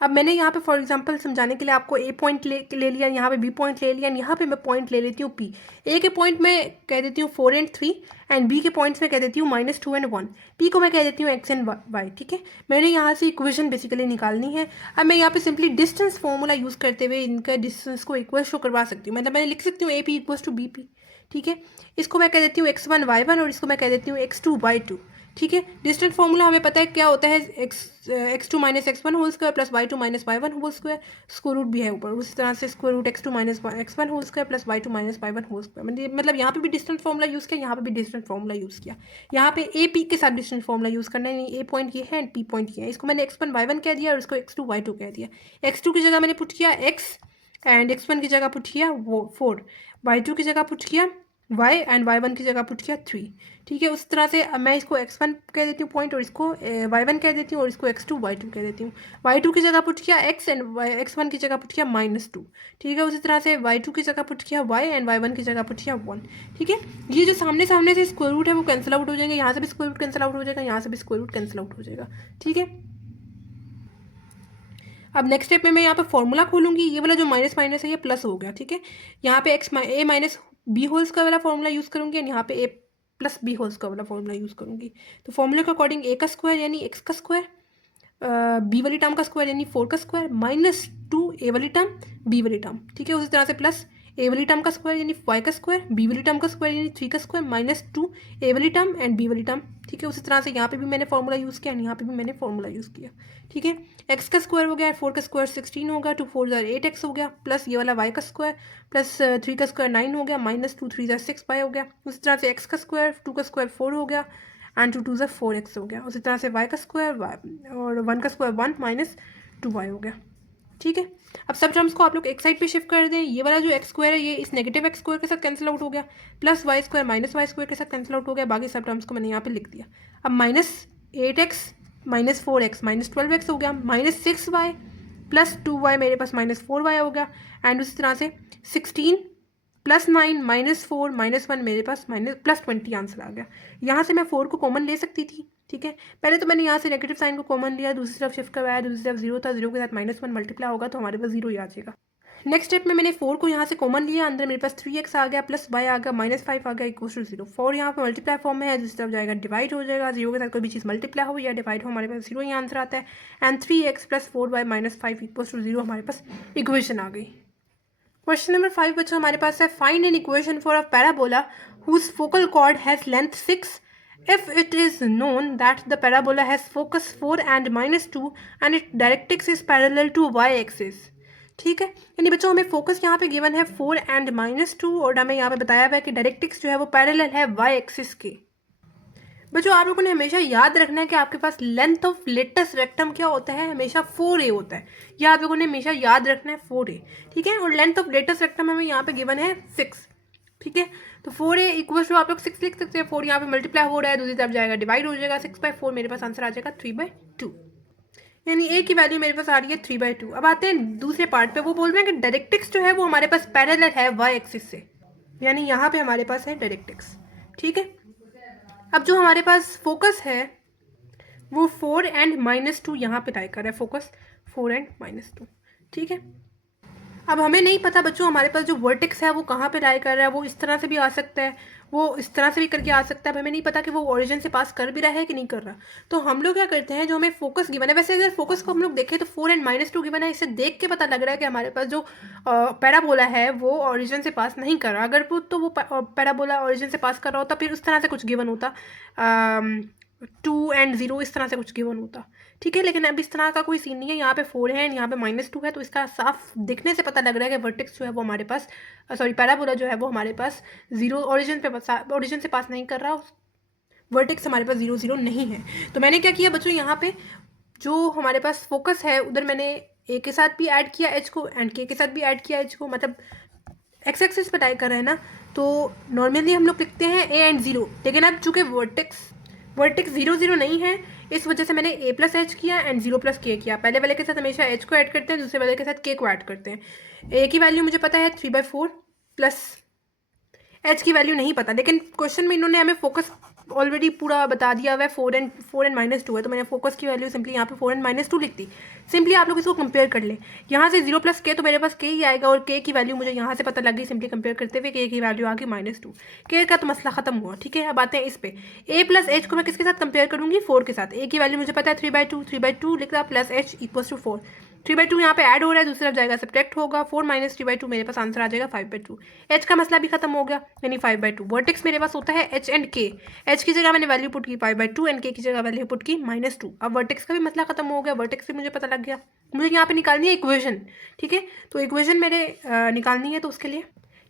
अब मैंने यहाँ पे फॉर एग्जांपल समझाने के लिए आपको ए पॉइंट ले लिया, यहाँ पे बी पॉइंट ले लिया, यहाँ पे मैं पॉइंट ले लेती हूँ पी। ए के पॉइंट में कह देती हूँ 4 and 3 एंड बी के पॉइंट्स में कह देती हूँ -2 and 1। पी को मैं कह देती हूँ एक्स एंड वाई। ठीक है, मैंने यहाँ से इक्वेशन बेसिकली निकालनी है। अब मैं यहाँ पे सिंपली डिस्टेंस फॉर्मूला यूज़ करते हुए इनका डिस्टेंस को इक्वल शो करवा सकती हूँ। मतलब मैं लिख सकती हूँ AP = BP। ठीक है, इसको मैं कह देती हूँ x1 y1 और इसको मैं कह देती हूँ x2 y2। ठीक है, डिस्टेंस फॉर्मूला हमें पता है क्या होता है, x2 - x1 whole square plus y2 - y1 whole square, square root भी है ऊपर, उसी तरह से square root x2 - x1 whole square plus y2 - y1 whole square. मतलब यहाँ पे भी डिस्टेंस फॉर्मूला यूज़ किया, यहाँ पे भी डिस्टेंस फॉर्मूला यूज़ किया। यहाँ पे ए पी के साथ डिस्टेंस फॉर्मूला यूज़ करना है, ए पॉइंट ये है एंड पी पॉइंट ये है। इसको मैंने x1 y1 कह दिया और इसको x2 y2 कह दिया। x2 की जगह मैंने पुट किया x एंड x1 की जगह पुट किया 4, y2 की जगह पुट किया y एंड y1 की जगह पुट किया 3। ठीक है, उस तरह से अब मैं इसको x1 कह देती हूँ पॉइंट और इसको y1 कह देती हूँ और इसको x2 y2 कह देती हूँ। y2 की जगह पुट किया x एंड x1 की जगह पुट किया -2। ठीक है, उसी तरह से y2 की जगह पुट किया y एंड y1 की जगह पुट किया 1। ठीक है, ये जो सामने सामने से स्क्वायर रूट है वो कैंसिल आउट हो जाएंगे, यहाँ से भी स्क्वायर रूट कैंसिल आउट हो जाएगा, यहाँ से भी स्क्वायर रूट कैंसिल आउट हो जाएगा। ठीक है, अब नेक्स्ट स्टेप में मैं यहाँ पे फॉर्मूला खोलूँगी, ये वाला जो माइनस माइनस है ये प्लस हो गया। ठीक है, यहाँ पे a - b होल्स का वाला फॉर्मूला यूज़ करूँगी एंड यहाँ पे a + b होल्स का वाला फॉर्मूला यूज़ करूँगी। तो फॉर्मूले के अकॉर्डिंग a का स्क्वायर यानी x का स्क्वायर, b वाली टर्म का स्क्वायर यानी 4 का स्क्वायर, -2 a वाली टर्म b वाली टर्म। ठीक है, उसी तरह से प्लस a वाली टर्म का स्क्वायर यानी 5 का स्क्वायर, b वाली टर्म का स्क्वायर यानी 3 का स्क्वायर, -2 a वाली टर्म एंड b वाली टर्म। ठीक है, उसी तरह से यहाँ पे भी मैंने फॉर्मूला यूज़ किया एंड यहाँ पे भी मैंने फॉर्मूला यूज़ किया। ठीक है, x का स्क्वायर हो गया, 4 का स्क्वायर 16 होगा, 2 4 8x हो गया, प्लस ये वाला y का स्क्वायर प्लस 3 का स्क्वायर 9 हो गया, -2 3 6 y हो गया। उसी तरह से x का स्क्वायर 2 का स्क्वायर 4 हो गया एंड 2 2 4x हो गया। उसी तरह से y का स्क्वायर और 1 का स्क्वायर 1 - 2y हो गया। ठीक है, अब सब टर्म्स को आप लोग एक साइड पे शिफ्ट कर दें। ये वाला जो एक्स स्क्वायर है ये इस नेगेटिव एक्स स्क्वायर के साथ कैंसिल आउट हो गया, plus y square minus y square के साथ कैंसिल आउट हो गया। बाकी सब टर्म्स को मैंने यहाँ पे लिख दिया। अब -8x -4x -12x हो गया, -6y प्लस 2y मेरे पास -4y हो गया एंड उसी तरह से 16 + 9 -4 -1 मेरे पास +20 आंसर आ गया। यहाँ से मैं 4 को कॉमन ले सकती थी। ठीक है, पहले तो मैंने यहाँ से नेगेटिव साइन को कॉमन लिया, दूसरी तरफ शिफ्ट करवाया, दूसरी तरफ 0 था, 0 के साथ -1 मल्टीप्लाई होगा तो हमारे पास 0 ही आ जाएगा। नेक्स्ट स्टेप में मैंने 4 को यहाँ से कॉमन लिया, अंदर मेरे पास 3x आ गया प्लस y आ गया -5 आ गया = 0। 4 यहाँ पर मल्टीप्लाई फॉर्म में है, दूसरी तरफ जाएगा डिवाइड हो जाएगा, 0 के साथ कोई भी चीज़ मल्टीप्लाई हो या डिवाइड हो हमारे पास 0 ही आंसर आता है एंड 3x + 4y - 5 = 0 हमारे पास इक्वेशन आ गई। क्वेश्चन नंबर 5 बच्चों हमारे पास है find an equation for a parabola whose focal chord has length 6 if it is known that the parabola has focus 4 and -2 and its directrix is parallel to y-axis। ठीक है, यानी बच्चों हमें फोकस यहाँ पे गिवन है 4 and -2 और हमें यहाँ पे बताया हुआ है कि डायरेक्ट्रिक्स जो है वो पैरेलल है y-एक्सिस के। बच्चों आप लोगों ने हमेशा याद रखना है कि आपके पास लेंथ ऑफ लेटस रेक्टम क्या होता है, हमेशा 4a होता है। यह आप लोगों ने हमेशा याद रखना है 4a। ठीक है, और लेंथ ऑफ लेटस रेक्टम हमें यहाँ पे गिवन है 6। ठीक है, तो 4a इक्वल टू आप लोग 6 लिख सकते हैं। 4 यहाँ पे मल्टीप्लाई हो रहा है, दूसरी तरफ जाएगा डिवाइड हो जाएगा, 6/4 मेरे पास आंसर आ जाएगा 3/2, यानी a की वैल्यू मेरे पास आ रही है 3/2। अब आते हैं दूसरे पार्ट पे, वो बोल रहे हैं कि डायरेक्ट्रिक्स जो है वो हमारे पास पैरेलल है y एक्सिस से, यानी यहाँ पे हमारे पास है डायरेक्ट्रिक्स। ठीक है, अब जो हमारे पास फोकस है वो 4 and -2 यहाँ पे लाई कर रहा है, फोकस 4 and -2। ठीक है, अब हमें नहीं पता बच्चों हमारे पास जो वर्टेक्स है वो कहाँ पे लाई कर रहा है, वो इस तरह से भी आ सकता है, वो इस तरह से भी करके आ सकता है। अब हमें नहीं पता कि वो ओरिजिन से पास कर भी रहा है कि नहीं कर रहा। तो हम लोग क्या करते हैं, जो हमें फोकस गिवन है, वैसे अगर फोकस को हम लोग देखें तो 4 and -2 गिवन है, इससे देख के पता लग रहा है कि हमारे पास जो पैराबोला है वो ओरिजिन से पास नहीं कर रहा। अगर वो पैराबोला ओरिजिन से पास कर रहा होता फिर उस तरह से कुछ गिवन होता, 2 and 0 इस तरह से कुछ गिवन होता। ठीक है, लेकिन अब इस तरह का कोई सीन नहीं है, यहाँ पे 4 है यहाँ पे -2 है, तो इसका साफ दिखने से पता लग रहा है कि वर्टेक्स जो है वो हमारे पास पैराबोला जो है वो हमारे पास 0 ओरिजिन से पास नहीं कर रहा, वर्टेक्स हमारे पास 0 0 नहीं है। तो मैंने क्या किया बच्चों, यहाँ पे जो हमारे पास फोकस है उधर मैंने ए के साथ भी ऐड किया एच को एंड के साथ भी ऐड किया एच को, मतलब एक्स एक्सिस पे टाइप कर रहे हैं ना, तो नॉर्मली हम लोग लिखते हैं ए एंड 0, लेकिन अब चूँकि वर्टेक्स 0 0 नहीं है, इस वजह से मैंने a प्लस एच किया एंड 0 प्लस के किया। पहले वाले के साथ हमेशा h को ऐड करते हैं, दूसरे वाले के साथ k को ऐड करते हैं। a की वैल्यू मुझे पता है 3/4 प्लस h की वैल्यू नहीं पता, लेकिन क्वेश्चन में इन्होंने हमें फोकस ऑलरेडी पूरा बता दिया हुआ है, 4 and -2 है, तो मैंने फोकस की वैल्यू सिंपली यहाँ पे 4 and -2 लिख दी। सिंपली आप लोग इसको कंपेयर कर लें, यहाँ से 0 प्लस के तो मेरे पास के ही आएगा, और के की वैल्यू मुझे यहाँ से पता लग गई सिंपली कंपेयर करते हुए, के की वैल्यू आ गई -2। के का तो मसला खत्म हुआ। ठीक है, अब आते हैं इस पे, a प्लस एच को मैं किसके साथ कंपेयर करूँगी, 4 के साथ। a की वैल्यू मुझे पता है 3/2 लिख रहा, प्लस एच इक्वल टू 4, 3/2 यहाँ पे ऐड हो रहा है, दूसरी तरफ जाएगा सब्ट्रैक्ट होगा, 4 - 3/2 मेरे पास आंसर आ जाएगा 5/2। एच का मसला भी खत्म हो गया, यानी 5/2। वर्टेक्स मेरे पास होता है एच एंड के, एच की जगह मैंने वैल्यू पुट की 5/2 एंड के की जगह वैल्यू पुट की -2। अब वर्टेक्स का भी मसला खत्म हो गया, वर्टेक्स से मुझे पता लग गया। मुझे यहाँ पे निकालनी है इक्वेशन। ठीक है, तो इक्वेशन मेरे निकालनी है, तो उसके लिए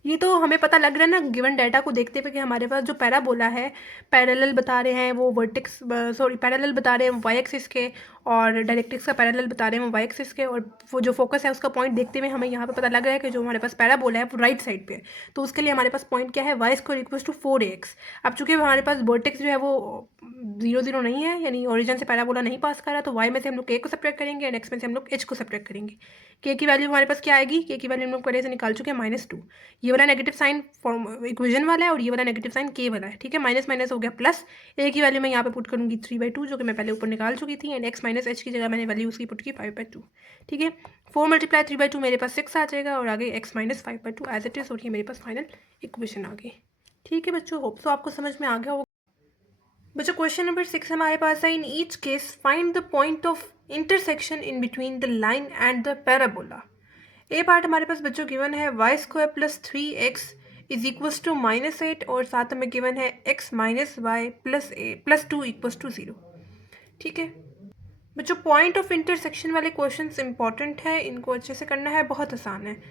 ये तो हमें पता लग रहा है ना गिवन डाटा को देखते हुए कि हमारे पास जो पैराबोला है पैरेलल बता रहे हैं वो वर्टेक्स पैरेलल बता रहे हैं वाई एक्सिस के, और डायरेक्ट्रिक्स का पैरेलल बता रहे हैं वो वाई एक्सिस के, और वो जो फोकस है उसका पॉइंट देखते हुए हमें यहाँ पे पता लग रहा है कि जो हमारे पास पैराबोला है वो राइट साइड पे है। तो उसके लिए हमारे पास पॉइंट क्या है, y² इक्वल्स टू 4ax। अब चूंकि हमारे पास वर्टेक्स जो है वो 0 0 नहीं है, यानी ओरिजिन से पैराबोला नहीं पास कर रहा, तो y में से हम लोग k को सब्ट्रैक्ट करेंगे एंड x में से हम लोग h को सब्ट्रैक्ट करेंगे। k की वैल्यू हमारे पास क्या आएगी, k की वैल्यू हम लोग पहले से निकाल चुके हैं -2। ये वाला नेगेटिव साइन फॉर्म इक्वेशन वाला है और ये वाला नेगेटिव साइन k वाला है। ठीक है, माइनस माइनस हो गया प्लस, a की वैल्यू मैं यहाँ पे पुट करूँगी 3/2 जो कि मैं पहले ऊपर निकाल चुकी थी, एंड x माइनस h की जगह मैंने वैल्यू उसकी पुट की 5/2। ठीक है, 4 × 3/2 मेरे पास 6 आ जाएगा, और आगे x minus 5/2 as it is, और ये मेरे पास फाइनल इक्वेशन आ गई। ठीक है बच्चों, होप सो आपको समझ में आ गया होगा। बच्चों क्वेश्चन नंबर 6 हमारे पास है, in each case find the point of intersection in between the line and the parabola. A part हमारे पास बच्चों गिवन है y² + 3x is equals to -8, और साथ में गिवन है x - y + 2 इक्वल्स टू 0। ठीक है बच्चों, पॉइंट ऑफ इंटरसेक्शन वाले क्वेश्चंस इंपॉर्टेंट है, इनको अच्छे से करना है, बहुत आसान है।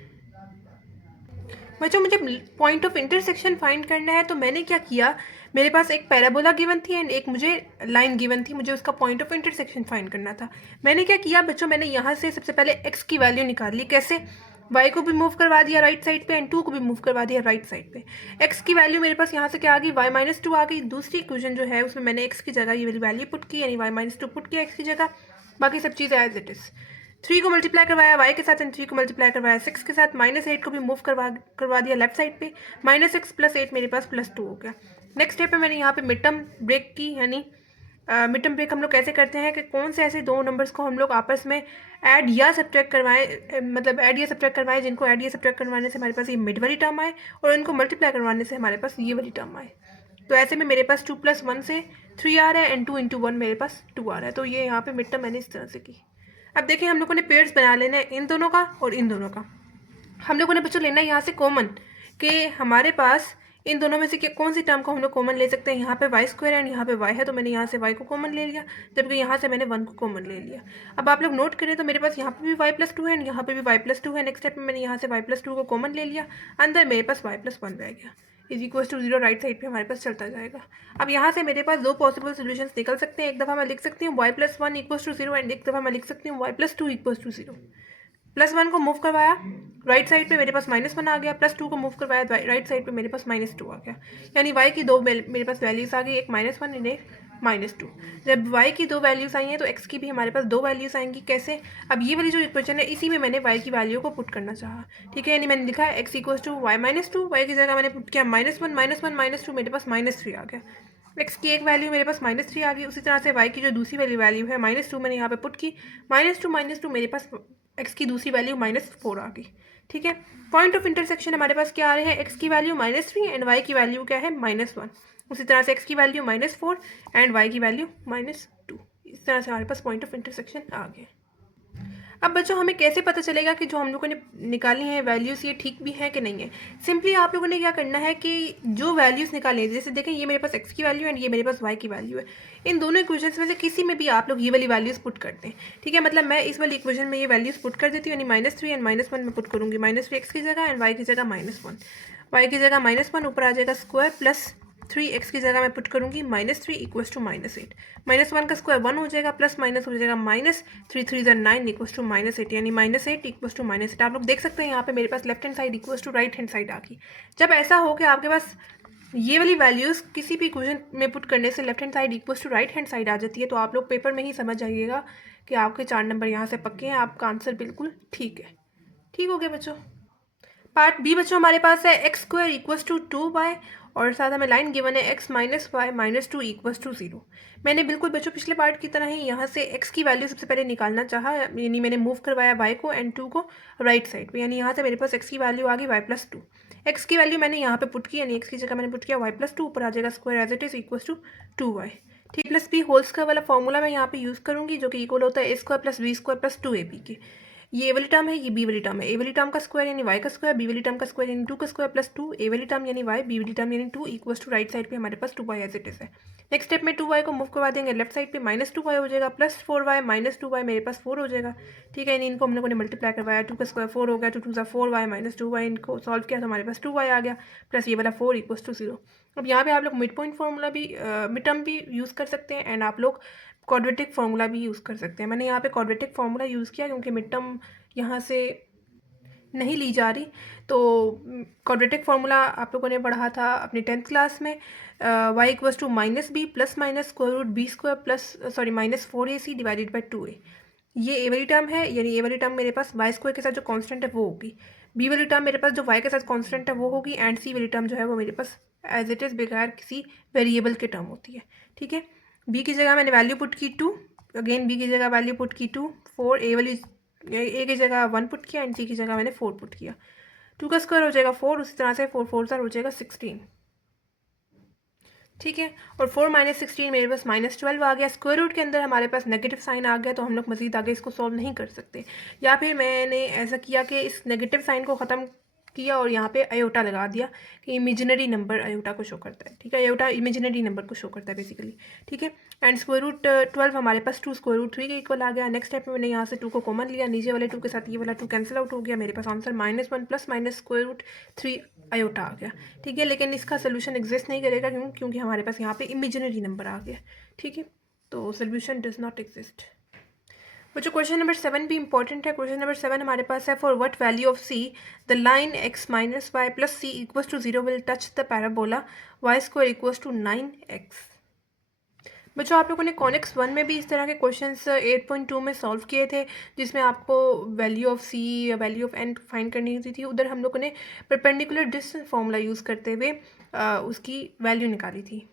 बच्चों मुझे पॉइंट ऑफ इंटरसेक्शन फाइंड करना है, तो मैंने क्या किया, मेरे पास एक पैराबोला गिवन थी एंड एक मुझे लाइन गिवन थी, मुझे उसका पॉइंट ऑफ इंटरसेक्शन फाइंड करना था। मैंने क्या किया बच्चों, मैंने यहाँ से सबसे पहले x की वैल्यू निकाल ली। कैसे, y को भी मूव करवा दिया राइट साइड पे एंड 2 को भी मूव करवा दिया राइट साइड पे। x की वैल्यू मेरे पास यहाँ से क्या आ गई, y - 2 आ गई। दूसरी इक्वेशन जो है उसमें मैंने x की जगह ये वाली वैल्यू पुट की, यानी y - 2 पुट किया x की जगह, बाकी सब चीज़ें एज इट इज़। 3 को मल्टीप्लाई करवाया y के साथ एंड 3 को मल्टीप्लाई करवाया 6 के साथ, -8 को भी मूव करवा दिया लेफ्ट साइड पे, -6 + 8 मेरे पास +2 हो गया। नेक्स्ट स्टेप पे मैंने यहाँ पे मिड टर्म ब्रेक की, यानी मिड टर्म ब्रेक हम लोग कैसे करते हैं कि कौन से ऐसे दो नंबर्स को हम लोग आपस में ऐड या सब्ट्रैक्ट करवाएं, मतलब ऐड या सब्ट्रैक्ट करवाएं जिनको ऐड या सब्ट्रैक्ट करवाने से हमारे पास ये मिड वाली टर्म आए, और इनको मल्टीप्लाई करवाने से हमारे पास ये वाली टर्म आए। तो ऐसे में मेरे पास 2 + 1 से 3 आ रहा है एंड 2 × 1 मेरे पास 2 आ रहा है। तो ये यहाँ पे मिड टर्म मैंने इस तरह से की। अब देखिए हम लोगों ने पेयर्स बना लेना है इन दोनों का और इन दोनों का। हम लोगों ने बच्चों लेना है यहाँ से कॉमन, कि हमारे पास इन दोनों में से कौन सी टर्म को हम लोग कॉमन ले सकते हैं। यहाँ पे y² एंड यहाँ पे y है, तो मैंने यहाँ से y को कॉमन ले लिया, जबकि यहाँ से मैंने 1 को कॉमन ले लिया। अब आप लोग नोट करें तो मेरे पास यहाँ पे भी y + 2 है एंड यहाँ पे भी y + 2 है। नेक्स्ट स्टेप में मैंने यहाँ से y + 2 को कॉमन ले लिया, अंदर मेरे पास y + 1 रह गया, is equal to 0 right side पे हमारे पास चलता जाएगा। अब यहाँ से मेरे पास दो पॉसिबल सोल्यूशन निकल सकते हैं। एक दफ़ा मैं लिख सकती हूँ y + 1 = 0 एंड एक दफ़ा मैं लिख सकती हूँ y + 2 = 0। +1 को मूव करवाया राइट साइड पे, मेरे पास -1 आ गया। +2 को मूव करवाया राइट साइड पे, मेरे पास -2 आ गया। यानी y की दो मेरे पास वैल्यूज़ आ गई, एक -1 एंड एक -2। जब y की दो वैल्यूज़ आई हैं तो x की भी हमारे पास दो वैल्यूज़ आएंगी। कैसे? अब ये वाली जो इक्वेशन है इसी में मैंने y की वैल्यू को पुट करना चाहा, ठीक है। यानी मैंने लिखा है x = y - 2, y की जगह मैंने पुट किया -1 -1 -2, मेरे पास -3 आ गया। x की एक वैल्यू मेरे पास -3 आ गई। उसी तरह से y की जो दूसरी वाली वैल्यू है -2 मैंने यहाँ पे पुट की, -2 मेरे पास x की दूसरी वैल्यू -4 आ गई, ठीक है। पॉइंट ऑफ इंटरसेक्शन हमारे पास क्या आ रहे हैं? x की वैल्यू -3 एंड y की वैल्यू क्या है? -1। उसी तरह से x की वैल्यू -4 एंड y की वैल्यू -2। इस तरह से हमारे पास पॉइंट ऑफ इंटरसेक्शन आ गए। अब बच्चों हमें कैसे पता चलेगा कि जो हम लोगों ने निकाली हैं वैल्यूज़ ये ठीक भी है कि नहीं है? सिंपली आप लोगों ने क्या करना है कि जो वैल्यूज़ निकालें, जैसे देखें ये मेरे पास x की वैल्यू है एंड ये मेरे पास y की वैल्यू है, इन दोनों इक्वेशंस में से किसी में भी आप लोग ये वाली वैल्यूज़ पुट कर दें, ठीक है। मतलब मैं इस वाली इक्वेशन में ये वैल्यूज़ पुट कर देती हूँ, यानी -3 एंड -1 में पुट करूँगी। -3 x की जगह एंड y की जगह -1, y की जगह -1 ऊपर आ जाएगा स्क्वायर प्लस 3x की जगह मैं पुट करूँगी -3 = -8। -1 का स्क्वायर 1 हो जाएगा, प्लस माइनस हो जाएगा -3 3 = 9 = -8, यानी -8 = -8। आप लोग देख सकते हैं यहाँ पे मेरे पास left hand side = right hand side आ गई। जब ऐसा हो कि आपके पास ये वाली वैल्यूज़ किसी भी इक्वेशन में पुट करने से left hand side = right hand side आ जाती है, तो आप लोग पेपर में ही समझ जाइएगा कि आपके 4 नंबर यहाँ से पक्के हैं, आपका आंसर बिल्कुल ठीक है। ठीक हो गया बच्चों। पार्ट बी बच्चों हमारे पास है x² = 2y और साथ हमें लाइन गिवन है x - y - 2 = 0। मैंने बिल्कुल बच्चों पिछले पार्ट की तरह ही यहाँ से x की वैल्यू सबसे पहले निकालना चाहा, यानी मैंने मूव करवाया y को एंड 2 को राइट साइड पे, यानी यहाँ से मेरे पास x की वैल्यू आ गई y + 2। x की वैल्यू मैंने यहाँ पे पुट की, यानी x की जगह मैंने पुट किया y + 2, ऊपर आ जाएगा square as it is = 2y। ठीक, प्लस b होल स्क्वायर वाला फॉर्मूला मैं यहाँ पे यूज़ करूँगी, जो कि इक्वल होता है a² + b² + 2ab के। ये वाली टर्म है, ये बी वाली टर्म है। ए वाली टर्म का स्क्वायर यानी y का स्क्वायर, बी वाली टर्म का स्क्वायर यानी 2 का स्क्वायर प्लस 2, ए वाली टर्म यानी y, बी वाली टर्म यानी 2 = राइट साइड पे हमारे पास 2y एज इट इज है। नेक्स्ट स्टेप में 2y को मूव करवा देंगे लेफ्ट साइड पे, -2y हो जाएगा प्लस 4y -2y मेरे पास 4 हो जाएगा, ठीक है। यानी इनको हम लोगों ने मल्टीप्लाई करवाया, 2 का स्क्वायर 4 हो गया, 2 2 4y -2y, इनको सॉल्व किया तो हमारे पास 2y आ गया प्लस ये वाला 4 = 0। अब यहाँ पे आप लोग मिड पॉइंट फार्मूला भी मिड टर्म भी यूज़ कर सकते हैं एंड आप लोग क्वाड्रेटिक फार्मूला भी यूज़ कर सकते हैं। मैंने यहाँ पे क्वाड्रेटिक फार्मूला यूज़ किया क्योंकि मिड टर्म यहाँ से नहीं ली जा रही, तो क्वाड्रेटिक फार्मूला आप लोगों ने पढ़ा था अपनी 10th क्लास में। y = -b plus minus square root b² plus -4ac divided by 2a। ये ए वाली टर्म है, यानी ए वाली टर्म मेरे पास y² के साथ जो कांस्टेंट है वो होगी, बी वाली टर्म मेरे पास जो y के साथ कांस्टेंट है वो होगी, एंड सी वाली टर्म जो है वो मेरे पास एज इट इज़ बगैर किसी वेरिएबल के टर्म होती है, ठीक है। b की जगह मैंने वैल्यू पुट की 2, अगेन b की जगह वैल्यू पुट की 2, 4, ए की जगह 1 पुट किया एंड सी की जगह मैंने 4 पुट किया। 2 का स्क्वायर हो जाएगा 4, उसी तरह से 4 4 हो जाएगा 16, ठीक है। और 4 - 16 मेरे पास -12 आ गया। स्क्वायर रूट के अंदर हमारे पास नेगेटिव साइन आ गया, तो हम लोग मज़ीद आगे इसको सॉल्व नहीं कर सकते, या फिर मैंने ऐसा किया कि इस नेगेटिव साइन को ख़त्म किया और यहाँ पे अयोटा लगा दिया कि इमेजिनरी नंबर अयोटा को शो करता है, ठीक है। अयोटा इमेजिनरी नंबर को शो करता है बेसिकली, ठीक है। एंड स्क्वायर रूट 12 हमारे पास 2 √3 के इक्वल आ गया। नेक्स्ट स्टेप में मैंने यहाँ से 2 को कॉमन लिया, नीचे वाले 2 के साथ ये वाला 2 कैंसिल आउट हो गया, मेरे पास answer -1 plus minus square root 3 iota आ गया, ठीक है। लेकिन इसका सोल्यूशन एग्जिस्ट नहीं करेगा क्योंकि हमारे पास यहाँ पे इमेजिनरी नंबर आ गया, ठीक है। तो सोल्यूशन डज नॉट एग्जिस्ट। बच्चों क्वेश्चन नंबर 7 भी इंपॉर्टेंट है। क्वेश्चन नंबर 7 हमारे पास है, for what value of c the line x - y plus c = 0 will touch the parabola y² = 9x। बच्चों आप लोगों ने कॉनिक्स 1 में भी इस तरह के क्वेश्चंस 8.2 में सॉल्व किए थे, जिसमें आपको वैल्यू ऑफ c या वैल्यू ऑफ n फाइंड करनी होती थी। उधर हम लोगों ने परपेंडिकुलर डिस्टेंस फार्मूला यूज़ करते हुए उसकी वैल्यू निकाली थी।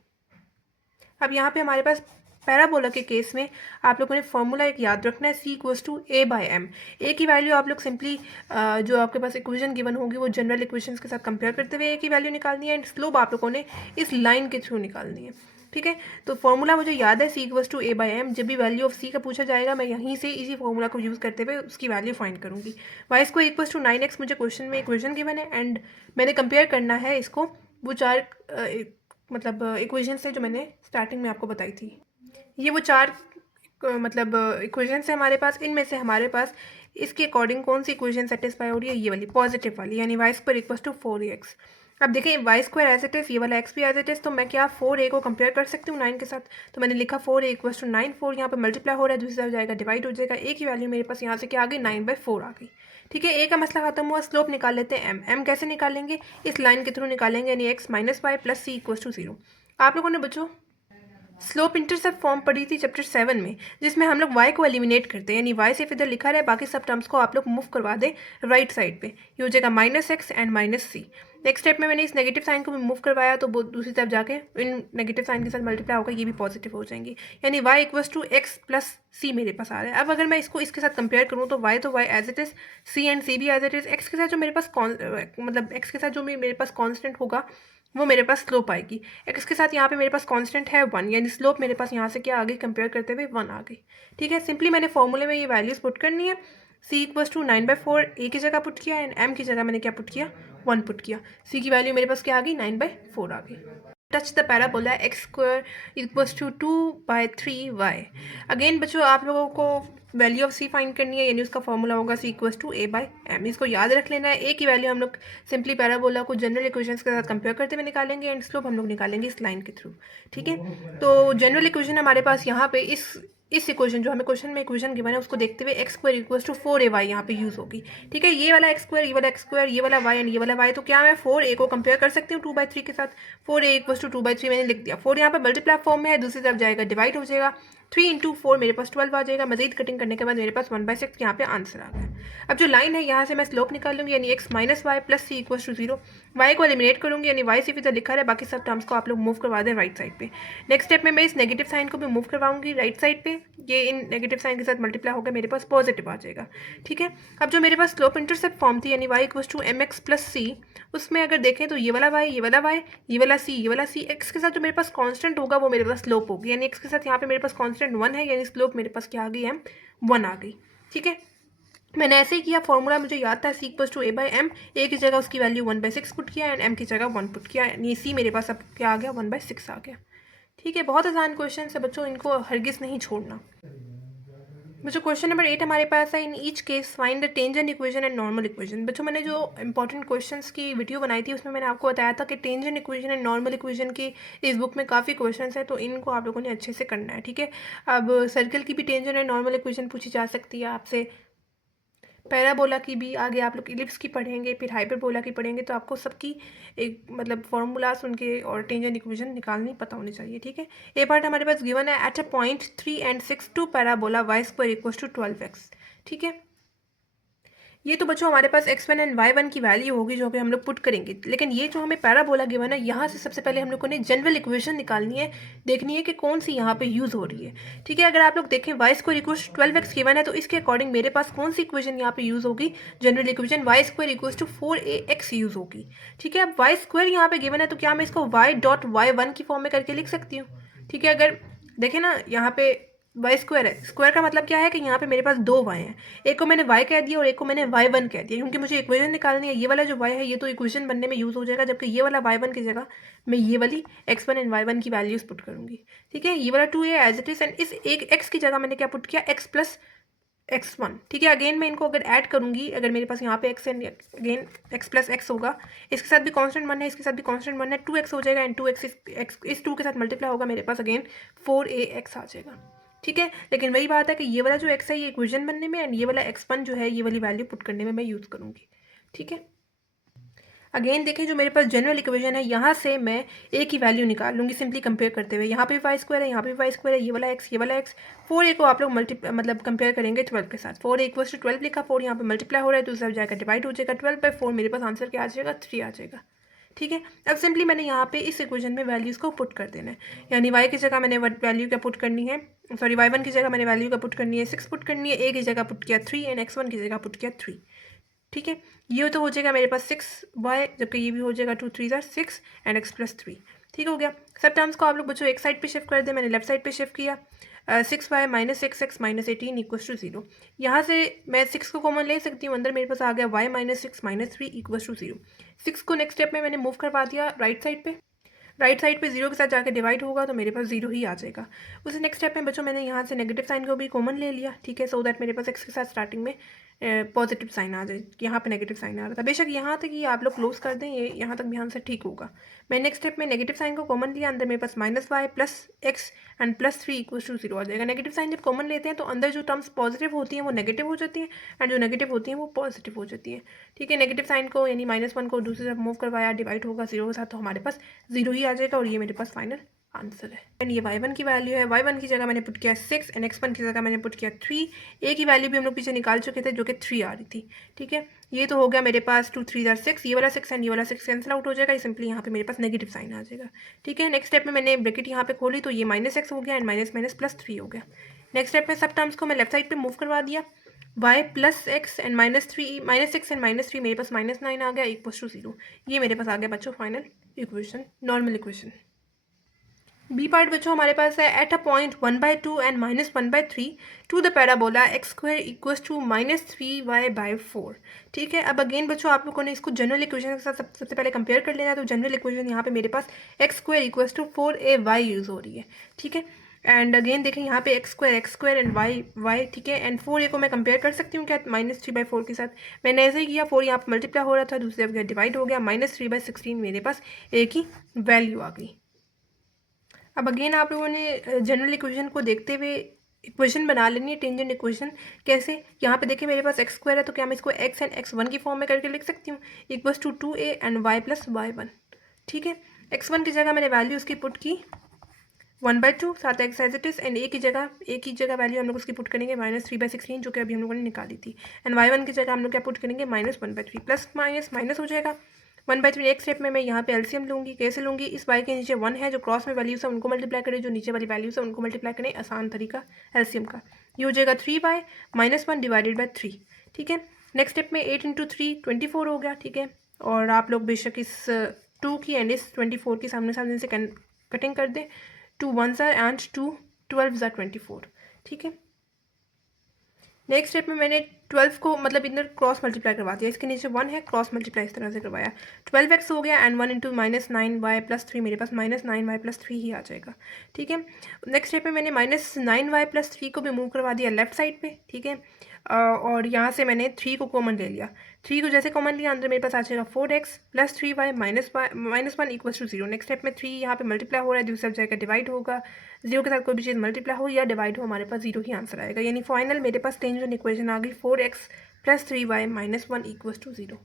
अब यहाँ पे हमारे पास पैराबोला के केस में आप लोगों ने फॉर्मूला एक याद रखना है, c = a/m। a की वैल्यू आप लोग सिंपली जो आपके पास इक्वेशन गिवन होगी वो जनरल इक्वेशंस के साथ कंपेयर करते हुए a की वैल्यू निकालनी है, एंड स्लोप आप लोगों ने इस लाइन के थ्रू निकालनी है, ठीक है। तो फॉर्मूला मुझे याद है, c = a/m। जब भी वैल्यू ऑफ c का पूछा जाएगा मैं यहीं से इसी फॉर्मूला को यूज़ करते हुए उसकी वैल्यू फाइंड करूँगी। y² = 9x मुझे क्वेश्चन में इक्वेशन गिवन है, एंड मैंने कंपेयर करना है इसको वो चार मतलब इक्वेशन से जो मैंने स्टार्टिंग में आपको बताई थी। ये वो चार मतलब इक्वेशन है हमारे पास, इनमें से हमारे पास इसके अकॉर्डिंग कौन सी इक्वेशन सेटिस्फाई हो रही है, ये वाली पॉजिटिव वाली, यानी y² = 4x। अब देखें y square as it is, ये वाला एक्स भी एज इट इज़, तो मैं क्या 4a को कंपेयर कर सकती हूँ 9 के साथ। तो मैंने लिखा 4a इक्वल्स टू 9, 4 यहाँ पे मल्टीप्लाई हो रहा है, दूसरी तरफ जाएगा डिवाइड हो जाएगा, a की वैल्यू मेरे पास यहाँ से क्या आ गई 9/4 आ गई। ठीक है, a का मसला खत्म हुआ। स्लोप निकाल लेते हैं m कैसे निकालेंगे, इस लाइन के थ्रू निकालेंगे, यानी x minus y plus c equals to 0। आप लोगों ने बच्चों स्लोप इंटरसेप्ट फॉर्म पढ़ी थी चैप्टर 7 में, जिसमें हम लोग y को एलिमिनेट करते हैं, यानी y सिर्फ इधर लिखा रहा है, बाकी सब टर्म्स को आप लोग मूव करवा दें राइट साइड पे, ये हो जाएगा -x and -c। Next step में मैंने इस नेगेटिव साइन को भी मूव करवाया, तो वो दूसरी तरफ जाके इन नेगेटिव साइन के साथ मल्टीप्लाई होगा, ये भी पॉजिटिव हो जाएंगी, यानी y equals to x plus c मेरे पास आ रहा है। अब अगर मैं इसको इसके साथ कंपेयर करूँ तो y as it is, c and c भी एज इट इज़, x के साथ जो मेरे पास मतलब x के साथ जो मेरे पास कॉन्स्टेंट होगा वो मेरे पास स्लोप आएगी। एक्स के साथ यहाँ पे मेरे पास कांस्टेंट है 1, यानी स्लोप मेरे पास यहाँ से क्या आ गई, कंपेयर करते हुए 1 आ गई। ठीक है, सिंपली मैंने फॉर्मूले में ये वैल्यूज़ पुट करनी है। c इक्वल्स टू 9/4 a की जगह पुट किया एंड m की जगह मैंने क्या पुट किया 1 पुट किया। c की वैल्यू मेरे पास क्या आ गई 9/4 आ गई। Touch the parabola x square equals to 2/3y। Again बच्चों आप लोगों को वैल्यू ऑफ सी फाइंड करनी है, यानी उसका फॉर्मूला होगा सी इक्वल्स टू a/m। इसको याद रख लेना है। ए की वैल्यू हम लोग सिंपली पैराबोला को जनरल इक्वेशंस के साथ कंपेयर करते हुए निकालेंगे एंड स्लोप हम लोग निकालेंगे इस लाइन के थ्रू। ठीक है, तो जनरल इक्वेशन हमारे पास यहाँ पे इस इक्वेशन जो हमें क्वेश्चन में इक्वेशन गिवन है उसको देखते हुए x square equals to 4a/y यहाँ पे यूज़ होगी। ठीक है, ये वाला एक्स स्क्वायर, ये वाला एक्स स्क्वायर, ये वाला y एंड ये वाला y, तो क्या मैं 4a को कंपेयर कर सकती हूँ 2/3 के साथ। 4a इक्वल्स टू 2/3 मैंने लिख दिया। 4 यहाँ पे मल्टीप्लाई फॉर्म में है, दूसरी तरफ जाएगा डिवाइड हो जाएगा, 3 इंटू 4 मेरे पास 12 आ जाएगा। मजीद कटिंग करने के बाद मेरे पास 1/6 यहाँ पे आंसर आ गया। अब जो लाइन है यहाँ से मैं स्लोप निकाल लूँगी, यानी x minus y plus c equals to 0। y को एलिमिनेट करूँगी, यानी y सिर्फ इधर लिखा है, बाकी सब टर्म्स को आप लोग मूव करवा दें राइट साइड पे। नेक्स्ट स्टेप में मैं इस नेगेटिव साइन को भी मूव करवाऊंगी राइट साइड पे, ये इन नेगेटिव साइन के साथ मल्टीप्लाई होकर मेरे पास पॉजिटिव आ जाएगा। ठीक है, अब जो मेरे पास स्लोप इंटरसेप्ट फॉर्म थी, यानी y equals to mx plus C, उसमें अगर देखें तो ये वाला y, ये वाला y, ये वाला c, ये वाला c, x के साथ जो मेरे पास कांस्टेंट होगा वो मेरे पास स्लोप होगी, यानी x के साथ यहाँ पे मेरे पास कांस्टेंट 1 है, यानी स्लोप मेरे पास क्या आ गई m 1 आ गई। ठीक है, मैंने ऐसे ही किया, फॉर्मूला मुझे याद था, सी इक्वल्स टू a/m, ए की जगह उसकी वैल्यू 1/6 पुट किया एंड m की जगह 1 पुट किया, यानी सी मेरे पास अब क्या आ गया 1/6 आ गया। ठीक है, बहुत आसान क्वेश्चन है बच्चों, इनको हरगिज़ नहीं छोड़ना। बच्चों क्वेश्चन नंबर 8 हमारे पास है, in each case find the tangent equation and normal equation. बच्चों मैंने जो इंपॉर्टेंट क्वेश्चंस की वीडियो बनाई थी उसमें मैंने आपको बताया था कि tangent equation and normal equation की इस बुक में काफ़ी क्वेश्चंस है, तो इनको आप लोगों ने अच्छे से करना है। ठीक है, अब सर्कल की भी टेंजेंट एंड नॉर्मल इक्वेशन पूछी जा सकती है आपसे, पैराबोला की भी, आगे आप लोग इलिप्स की पढ़ेंगे, फिर हाइपरबोला की पढ़ेंगे, तो आपको सबकी एक मतलब फॉर्मूलाज उनके और टेंजेंट इक्वेशन निकालनी पता होनी चाहिए। ठीक है, ये पार्ट हमारे पास गिवन है, at a point 3 and 6 to parabola y square equals to 12x। ठीक है, ये तो बच्चों हमारे पास x1 एंड y1 की वैल्यू होगी जो कि हम लोग पुट करेंगे, लेकिन ये जो हमें पैराबोला गिवन है यहाँ से सबसे पहले हम लोगों ने जनरल इक्वेशन निकालनी है, देखनी है कि कौन सी यहाँ पे यूज़ हो रही है। ठीक है, अगर आप लोग देखें y square equals 12x given है, तो इसके अकॉर्डिंग मेरे पास कौन सी इक्वेशन यहाँ पे यूज़ होगी, general equation y square equals to 4ax use होगी। ठीक है, अब वाई स्क्वायर यहाँ पे गिवन है, तो क्या मैं इसको y.y1 की फॉर्म में करके लिख सकती हूँ। ठीक है, अगर देखें ना यहाँ पे वाई स्क्वायर है, स्क्वायर का मतलब क्या है कि यहाँ पे मेरे पास दो वाई हैं, एक को मैंने y कह दिया और एक को मैंने y1 कह दिया, क्योंकि मुझे इक्वेशन निकालनी है। ये वाला जो y है ये तो इक्वेशन बनने में यूज़ हो जाएगा, जबकि ये वाला y1 की जगह मैं ये वाली x1 एंड y1 की वैल्यूज पुट करूँगी। ठीक है, ये वाला 2a as it is, and इस एक x की जगह मैंने क्या पुट किया x प्लस x1। ठीक है, अगेन मैं इनको अगर ऐड करूँगी, अगर मेरे पास यहाँ पे x and again x plus x होगा, इसके साथ भी कांस्टेंट 1 है, इसके साथ भी कांस्टेंट 1 है, 2x हो जाएगा एंड 2x इस 2 के साथ मल्टीप्लाई होगा, मेरे पास अगेन 4ax आ जाएगा। ठीक है, लेकिन वही बात है कि ये वाला जो x है ये इक्वेशन बनने में एंड ये वाला x1 जो है ये वाली वैल्यू पुट करने में मैं यूज़ करूँगी। ठीक है, अगेन देखें जो मेरे पास जनरल इक्वेशन है यहाँ से मैं a की वैल्यू निकाल लूँगी सिंपली कंपेयर करते हुए, यहाँ पे वाई स्क्वायर है, यहाँ पे वाई स्क्वायर है, ये वाला x, ये वाला x, 4a को आप लोग मतलब कंपेयर करेंगे 12 के साथ, 4a इक्वल्स टू 12 लिखा, 4 यहाँ पे मल्टीप्लाई हो रहा है तो सब जाएगा डिवाइड हो जाएगा, 12/4 मेरे पास आंसर क्या आ जाएगा 3 आ जाएगा। ठीक है, अब सिंपली मैंने यहाँ पे इस इक्वेशन में वैल्यूज़ को पुट कर देना है, यानी y की जगह मैंने वैल्यू क्या पुट करनी है, सॉरी y1 की जगह मैंने वैल्यू का पुट करनी है 6 पुट करनी है, a की जगह पुट किया 3 एंड x1 की जगह पुट किया 3। ठीक है, ये तो हो जाएगा मेरे पास 6y, जबकि ये भी हो जाएगा 2 3 6 एंड x प्लस 3। ठीक हो गया, सब टर्म्स को आप लोग बच्चों एक साइड पे शिफ्ट कर दें, मैंने लेफ्ट साइड पे शिफ्ट किया, 6y minus 6x minus 18 equals to 0। यहाँ से मैं 6 को कॉमन ले सकती हूँ, अंदर मेरे पास आ गया y minus 6 minus 3 equals to 0। 6 को नेक्स्ट स्टेप में मैंने मूव करवा दिया राइट साइड पे, राइट साइड पे 0 के साथ जाके डिवाइड होगा तो मेरे पास 0 ही आ जाएगा। उसी नेक्स्ट स्टेप में बच्चों मैंने यहाँ से नेगेटिव साइन को भी कॉमन ले लिया। ठीक है, सो दैट मेरे पास x के साथ स्टार्टिंग में पॉजिटिव साइन आ जाए, यहाँ पे नेगेटिव साइन आ रहा था। बेशक यहाँ तक ये आप लोग क्लोज कर दें, ये यहाँ तक भी आंसर ठीक होगा। मैं नेक्स्ट स्टेप में नेगेटिव साइन को कॉमन लिया, अंदर मेरे पास -y plus x and plus 3 equal to 0 आ जाएगा। नेगेटिव साइन जब कॉमन लेते हैं तो अंदर जो टर्म्स पॉजिटिव होती हैं वो नेगेटिव हो जाती हैं, एंड जो नेगेटिव होती हैं वो पॉजिटिव हो जाती हैं। ठीक है, नेगेटिव साइन को यानी -1 को दूसरी तरफ मूव करवाया, डिवाइड होगा 0 के साथ, तो हमारे पास 0 ही आ जाएगा, और ये मेरे पास फाइनल आंसर है। एंड ये y1 की वैल्यू है, y1 की जगह मैंने पुट किया 6 एंड x1 की जगह मैंने पुट किया 3। a की वैल्यू भी हम लोग पीछे निकाल चुके थे जो कि 3 आ रही थी। ठीक है, ये तो हो गया मेरे पास 2 3 6, ये वाला 6 एंड ये वाला 6 कैंसिल आउट हो जाएगा, ये सिंपली यहाँ पे मेरे पास नेगेटिव साइन आ जाएगा। ठीक है, नेक्स्ट स्टेप में मैंने ब्रैकेट यहाँ पे खोली तो ये -x हो गया एंड माइनस माइनस प्लस 3 हो गया। नेक्स्ट स्टेप में सब टर्म्स को मैं लेफ्ट साइड पर मूव करवा दिया, y plus x and -6 and -3 मेरे पास -9 आ गया इक्वल टू 0। ये मेरे पास आ गया बच्चों final equation, normal equation. B part बच्चों हमारे पास है, at a point 1/2 and -1/3 to the parabola x square equals to -3y/4। ठीक है, अब अगेन बच्चों आप लोगों ने इसको जनरल इक्वेशन के साथ सबसे पहले कंपेयर कर लेना है। तो जनरल इक्वेशन यहाँ पे मेरे पास x square equals to 4ay use हो रही है। ठीक है, एंड अगेन देखें यहाँ पे एक्स स्क्वायर एंड y। ठीक है, एंड 4a को मैं कंपेयर कर सकती हूँ क्या -3/4 के साथ। मैंने ऐसे ही किया, 4 यहाँ पर मल्टीप्लाई हो रहा था, दूसरी जगह डिवाइड हो गया, -3/16 मेरे पास a की वैल्यू आ गई। अब अगेन आप लोगों ने जनरल इक्वेशन को देखते हुए इक्वेशन बना लेनी है, टेंजेंट इक्वेशन। कैसे, यहाँ पे देखिए मेरे पास एक्स स्क्वायर है, तो क्या मैं इसको एक्स एंड x1 की फॉर्म में करके लिख सकती हूँ, इक्वल्स टू 2a एंड y प्लस y1। ठीक है, x1 की जगह मैंने वैल्यू उसकी पुट की 1/2, साथ x as it is, and a की जगह वैल्यू हम लोग उसकी पुट करेंगे -3/16 जो कि अभी हम लोगों ने निकाली थी, एंड y1 की जगह हम लोग क्या पुट करेंगे -1/3, प्लस माइनस माइनस हो जाएगा 1/3। एक स्टेप में मैं यहाँ पे एलसीएम लूँगी, कैसे लूँगी, इस y के नीचे 1 है, जो क्रॉस में वैल्यूज है उनको मल्टीप्लाई करें, जो नीचे वाली वैल्यूज है उनको मल्टीप्लाई करें, आसान तरीका एलसीएम का। ये हो जाएगा 3y -1 डिवाइडेड बाई 3। ठीक है, नेक्स्ट स्टेप में 8 × 3 24 हो गया। ठीक है, और आप लोग बेशक इस 2 की एंड इस 24 की सामने सामने से कटिंग कर दें, 2 1s are and 2 12s are 24। ठीक है, नेक्स्ट स्टेप में मैंने 12 को मतलब इधर क्रॉस मल्टीप्लाई करवा दिया, इसके नीचे 1 है, क्रॉस मल्टीप्लाई इस तरह से करवाया, 12x हो गया एंड 1 इंटू -9y प्लस 3, मेरे पास -9y प्लस 3 ही आ जाएगा। ठीक है, नेक्स्ट स्टेप में मैंने -9y प्लस 3 को भी मूव करवा दिया लेफ्ट साइड पे। ठीक है, और यहाँ से मैंने 3 को कॉमन ले लिया, 3 को जैसे कॉमन लिया अंदर मेरे पास आ जाएगा 4x plus 3y -1 equal to 0। Next step में 3 यहाँ पे मल्टीप्लाई हो रहा है, दूसरी जगह डिवाइड होगा, 0 के साथ कोई भी चीज़ मल्टीप्लाई हो या डिवाइड हो हमारे पास 0 ही आंसर आएगा, यानी फाइनल मेरे पास टेंजेंट इक्वेशन आ गई 4x plus 3y -1 equal to 0।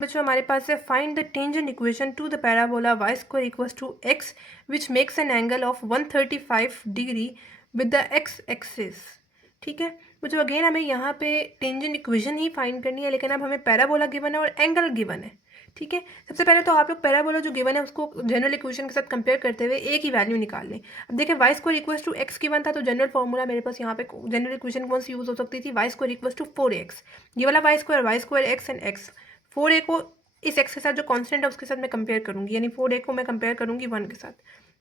बच्चों हमारे पास है, find the tangent equation to the parabola y square equals to x which makes an angle of 135 degree with the x axis. ठीक है बच्चों, अगेन हमें यहाँ पे टेंजेंट इक्वेशन ही फाइंड करनी है, लेकिन अब हमें पैराबोला गिवन है और एंगल गिवन है। ठीक है, सबसे पहले तो आप लोग पैराबोला जो गिवन है उसको जनरल इक्वेशन के साथ कंपेयर करते हुए ए की वैल्यू निकाल लें। अब देखिए y square equals to x given था, तो जनरल फॉर्मूला मेरे पास यहाँ पे जनरल इक्वेशन कौन सी यूज हो सकती थी, y square equals to 4x। ये वाला y square x and x, 4a को इस x के साथ जो कांस्टेंट है उसके साथ मैं कंपेयर करूंगी, यानी 4a को मैं कंपेयर करूंगी 1 के साथ।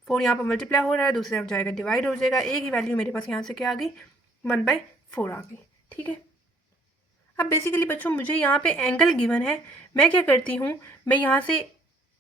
4 यहाँ पर मल्टीप्लाई हो रहा है, दूसरी तरफ जाएगा डिवाइड हो जाएगा, a की वैल्यू मेरे पास यहाँ से क्या आ गई 1/4 आ गई। ठीक है, अब बेसिकली बच्चों मुझे यहाँ पे एंगल गिवन है, मैं क्या करती हूँ, मैं यहाँ से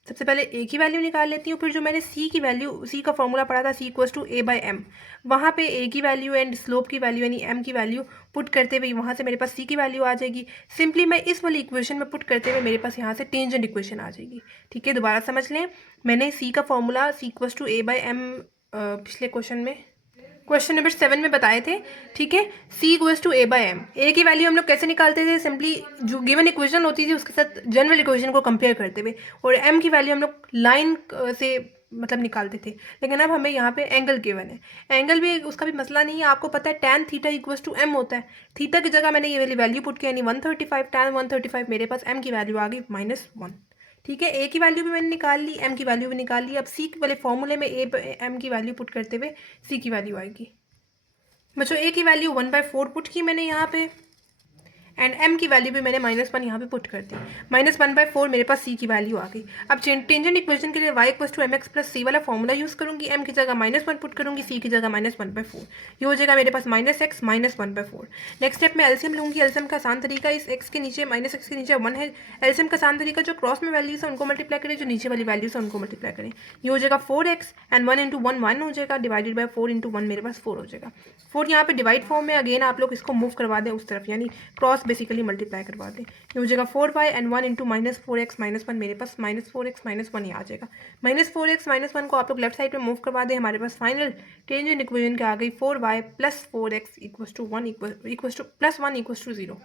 सबसे पहले a की वैल्यू निकाल लेती हूँ, फिर जो मैंने c की वैल्यू, c का फॉर्मूला पढ़ा था c इक्वल्स टू a/m, वहाँ पे a की वैल्यू एंड स्लोप की वैल्यू यानी m की वैल्यू पुट करते हुए वहाँ से मेरे पास c की वैल्यू आ जाएगी। सिंपली मैं इस वाली इक्वेशन में पुट करते हुए मेरे पास यहाँ से टेंजेंट इक्वेशन आ जाएगी। ठीक है, दोबारा समझ लें, मैंने c का formula c equals to a/m पिछले क्वेश्चन नंबर 7 में बताए थे। ठीक है, c equals to a/m, a की वैल्यू हम लोग कैसे निकालते थे, सिंपली जो गिवन इक्वेशन होती थी उसके साथ जनरल इक्वेशन को कंपेयर करते हुए, और m की वैल्यू हम लोग लाइन से मतलब निकालते थे, लेकिन अब हमें यहाँ पे एंगल गिवन है। एंगल भी उसका भी मसला नहीं है, आपको पता है tan theta equals to m होता है। थीटा की जगह मैंने ये वाली वैल्यू पुट किया, यानी 135, tan 135 मेरे पास m की वैल्यू आ गई -1। ठीक है, ए की वैल्यू भी मैंने निकाल ली, एम की वैल्यू भी निकाल ली। अब सी वाले फॉर्मूले में एम की वैल्यू पुट करते हुए सी की वैल्यू आएगी। बच्चों ए की वैल्यू 1/4 पुट की मैंने यहाँ पे, एंड m की वैल्यू भी मैंने -1 यहाँ पे पुट कर दी। -1/4 मेरे पास c की वैल्यू आ गई। अब टेंजेंट इक्वेशन के लिए y = mx + c वाला फॉर्मूला यूज़ करूँगी, m की जगह -1 पुट करूँगी, c की जगह -1/4। ये हो जाएगा मेरे पास -x -1/4। नेक्स्ट स्टेप में एलसीएम लूँगी। एलसीएम का आसान तरीका, इस x के नीचे -x के नीचे 1 है। एलसीएम का आसान तरीका, जो क्रॉस में वैल्यूज है उनको मल्टीप्लाई करें, जो नीचे वाली वैल्यूज है उनको मल्टीप्लाई करें। ये हो जाएगा 4x, एंड 1 × 1 1 हो जाएगा, डिवाइडेड बाय 4 × 1 मेरे पास 4 हो जाएगा। 4 यहाँ पे डिवाइड फॉर्म में, अगेन आप लोग इसको मूव करवा दें उस तरफ, यानी क्रॉस बेसिकली मल्टीप्लाई करवा दें। ये हो जाएगा 4y, एंड 1 × -4x -1 मेरे पास -4x -1 ही आ जाएगा। -4x -1 को आप लोग लेफ्ट साइड पे मूव करवा दें, हमारे पास फाइनल टेंजेंट इक्वेशन क्या आ गई, 4y + 4x = 1 + 1 = 0।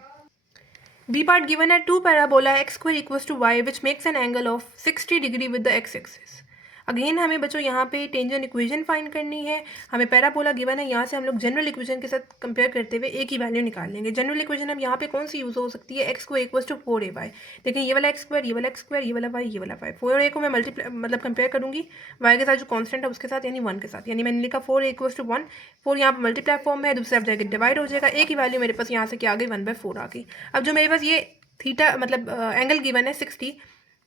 B part given है, 2 parabola x² = y which makes an angle of 60 degree with the x axis. Again हमें बच्चों यहाँ पे टेंजेंट इक्वेशन फाइंड करनी है। हमें पैराबोला गिवन है, यहाँ से हम लोग जनरल इक्वेशन के साथ कंपेयर करते हुए ए की वैल्यू निकाल लेंगे। जनरल इक्वेशन अब यहाँ पे कौन सी यूज़ हो सकती है, x² = 4ay। देखिए ये वाला x², ये वाला x², ये वाला y, ये वाला y। 4a को मैं मतलब कंपेयर करूँगी y के साथ जो कॉन्स्टेंट है उसके साथ, यानी 1 के साथ। यानी मैंने लिखा 4a = 1, 4 यहाँ पर मल्टीप्लाई फॉर्म में है, दूसरी तरफ जाकर डिवाइड हो जाएगा। ए की वैल्यू मेरे पास यहाँ से क्या आ गई, 1/4 आ गई। अब जो मेरे पास ये थीटा मतलब एंगल गिवन है 60,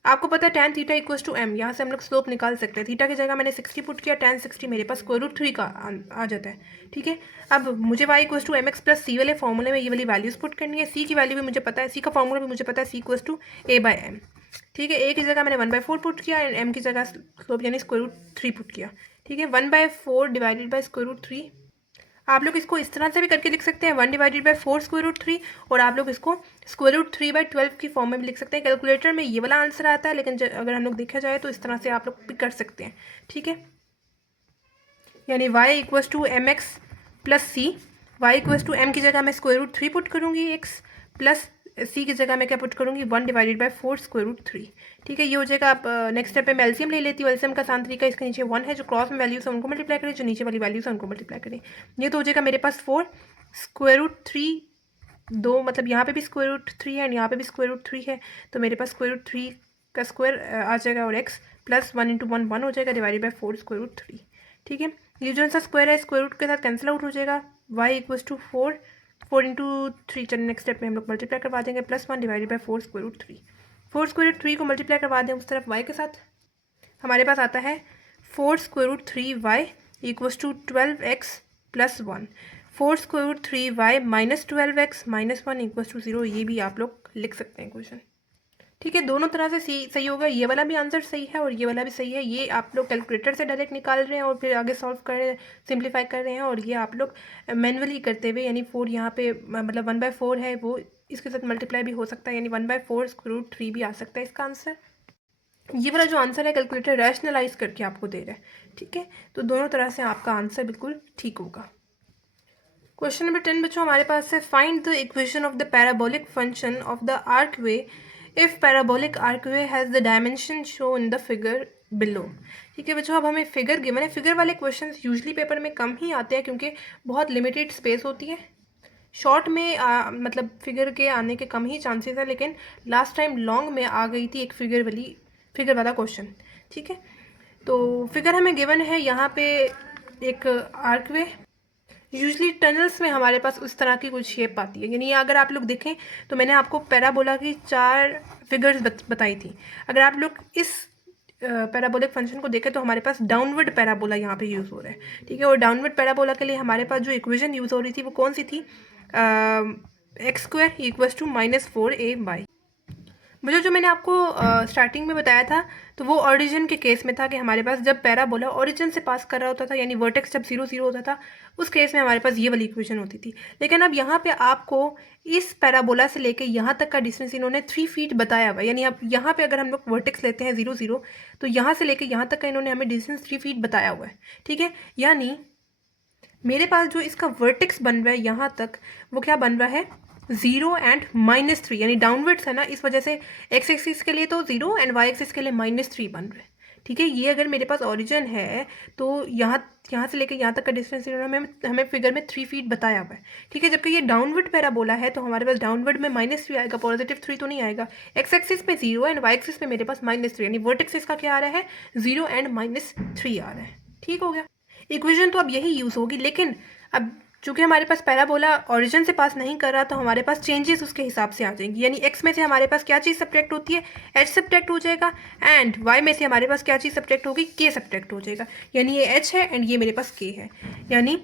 आपको पता है tan theta equals to m, यहाँ से हम लोग स्लोप निकाल सकते हैं। थीटा की जगह मैंने 60 पुट किया, tan 60 मेरे पास √3 का आ जाता है। ठीक है, अब मुझे y = mx + c वाले फॉर्मूले में ये वाली वैल्यूज पुट करनी है। c की वैल्यू भी मुझे पता है, c का फॉर्मूला भी मुझे पता है, c = a/m। ठीक है, a की जगह मैंने 1/4 पुट किया, एंड m की जगह स्लोप यानी √3 पुट किया। ठीक है, 1/4 डिवाइडेड बाई √3। आप लोग इसको इस तरह से भी करके लिख सकते हैं, 1/4 √3, और आप लोग इसको √3/12 की फॉर्म में भी लिख सकते हैं। कैलकुलेटर में ये वाला आंसर आता है, लेकिन अगर हम लोग देखा जाए तो इस तरह से आप लोग भी कर सकते हैं। ठीक है, यानी y = mx + c, y = m की जगह मैं √3 पुट करूँगी x, प्लस c की जगह मैं क्या पुट करूँगी, 1/4 √3। ठीक है, ये हो जाएगा। आप नेक्स्ट स्टेप पे मैं एलसीएम ले लेती हूँ। एलसीएम का आसान तरीका, इसके नीचे 1 है, जो क्रॉस में वैल्यूज है उनको मल्टीप्लाई करें, जो नीचे वाली वैल्यूज है उनको मल्टीप्लाई करें। ये तो हो जाएगा मेरे पास 4 √3, दो मतलब यहाँ पे भी √3 है, एंड यहाँ पे भी √3 है, तो मेरे पास √3 का स्क्वायर आ जाएगा, और x + 1 × 1 1 हो जाएगा, डिवाइडेड बाई 4 √3। ठीक है, ये जो सा स्क्वायर है स्क्वायर रूट के साथ कैंसिल आउट हो जाएगा। y = 4 × 3, चलिए नेक्स्ट स्टेप में हम लोग मल्टीप्लाई करवा देंगे, +1 डिवाइडेड बाई 4 √3। 4 √3 को मल्टीप्लाई करवा दें उस तरफ y के साथ, हमारे पास आता है 4 √3y = 12x + 1। 4 √3y - 12x - 1 = 0। ये भी आप लोग लिख सकते हैं क्वेश्चन। ठीक है, दोनों तरह से सही होगा। ये वाला भी आंसर सही है और ये वाला भी सही है। ये आप लोग कैलकुलेटर से डायरेक्ट निकाल रहे हैं और फिर आगे सॉल्व कर रहे हैं, सिंप्लीफाई कर रहे हैं, और ये आप लोग मैनुअली करते हुए, यानी 4 यहाँ पे मतलब 1/4 है, वो इसके साथ मल्टीप्लाई भी हो सकता है, यानी 1/4 √3 भी आ सकता है इसका आंसर। ये वाला जो आंसर है कैलकुलेटर रैशनलाइज करके आपको दे रहा है। ठीक है, तो दोनों तरह से आपका आंसर बिल्कुल ठीक होगा। क्वेश्चन नंबर 10 बच्चों हमारे पास है, find the equation of the parabolic function of the archway if parabolic archway has the dimension show in the figure below. ठीक है बच्चों, अब हमें फिगर गिवन है। फिगर वाले क्वेश्चन यूजली पेपर में कम ही आते हैं क्योंकि बहुत लिमिटेड स्पेस होती है। शॉर्ट में मतलब फिगर के आने के कम ही चांसेस है, लेकिन लास्ट टाइम लॉन्ग में आ गई थी एक फिगर वाला क्वेश्चन। ठीक है, तो फिगर हमें गिवन है यहाँ पे एक आर्कवे। यूजली टनल्स में हमारे पास उस तरह की कुछ शेप आती है, यानी अगर आप लोग देखें तो मैंने आपको पैराबोला की 4 फिगर्स बताई थी। अगर आप लोग इस पैराबोलिक फंक्शन को देखें तो हमारे पास डाउनवर्ड पैराबोला यहाँ पे यूज़ हो रहा है। ठीक है, और डाउनवर्ड पैराबोला के लिए हमारे पास जो इक्वेशन यूज़ हो रही थी वो कौन सी थी, x² = -4ay। मुझे जो मैंने आपको स्टार्टिंग में बताया था तो वो ओरिजिन के केस में था कि हमारे पास जब पैराबोला ओरिजिन से पास कर रहा होता था, यानी वर्टेक्स जब 0 0 होता था, उस केस में हमारे पास ये वाली इक्वेशन होती थी। लेकिन अब यहाँ पे आपको इस पैराबोला से लेके यहाँ तक का डिस्टेंस इन्होंने 3 फीट बताया हुआ है। यानी अब यहाँ पे अगर हम लोग वर्टेक्स लेते हैं 0 0, तो यहाँ से लेके यहाँ तक का इन्होंने हमें डिस्टेंस 3 फीट बताया हुआ है। ठीक है, यानी मेरे पास जो इसका वर्टेक्स बन रहा है यहाँ तक, वो क्या बन रहा है, 0 एंड -3, यानी डाउनवर्ड्स है ना, इस वजह से x एक्सिस के लिए तो 0 एंड y एक्सिस के लिए -3 बन रहा है। ठीक है। ये अगर मेरे पास ओरिजिन है तो यहाँ से लेकर यहाँ तक का डिस्टेंस हमें फिगर में 3 फीट बताया हुआ है। ठीक है। जबकि ये डाउनवर्ड पैराबोला है तो हमारे पास डाउनवर्ड में -3 आएगा, +3 तो नहीं आएगा। एक्स एक्सिस पे 0 एंड वाई एक्सिस पे मेरे पास -3, यानी वर्टेक्स इसका क्या आ रहा है 0 एंड -3 आ रहा है। ठीक हो गया। इक्वेशन तो अब यही यूज़ होगी, लेकिन अब चूंकि हमारे पास पैराबोला ओरिजिन से पास नहीं कर रहा तो हमारे पास चेंजेस उसके हिसाब से आ जाएंगी। यानी एक्स में से हमारे पास क्या चीज़ सब्ट्रैक्ट होती है, एच सब्ट्रैक्ट हो जाएगा, एंड वाई में से हमारे पास क्या चीज़ सब्ट्रैक्ट होगी, के सब्ट्रैक्ट हो जाएगा। यानी ये एच है एंड ये मेरे पास के है। यानी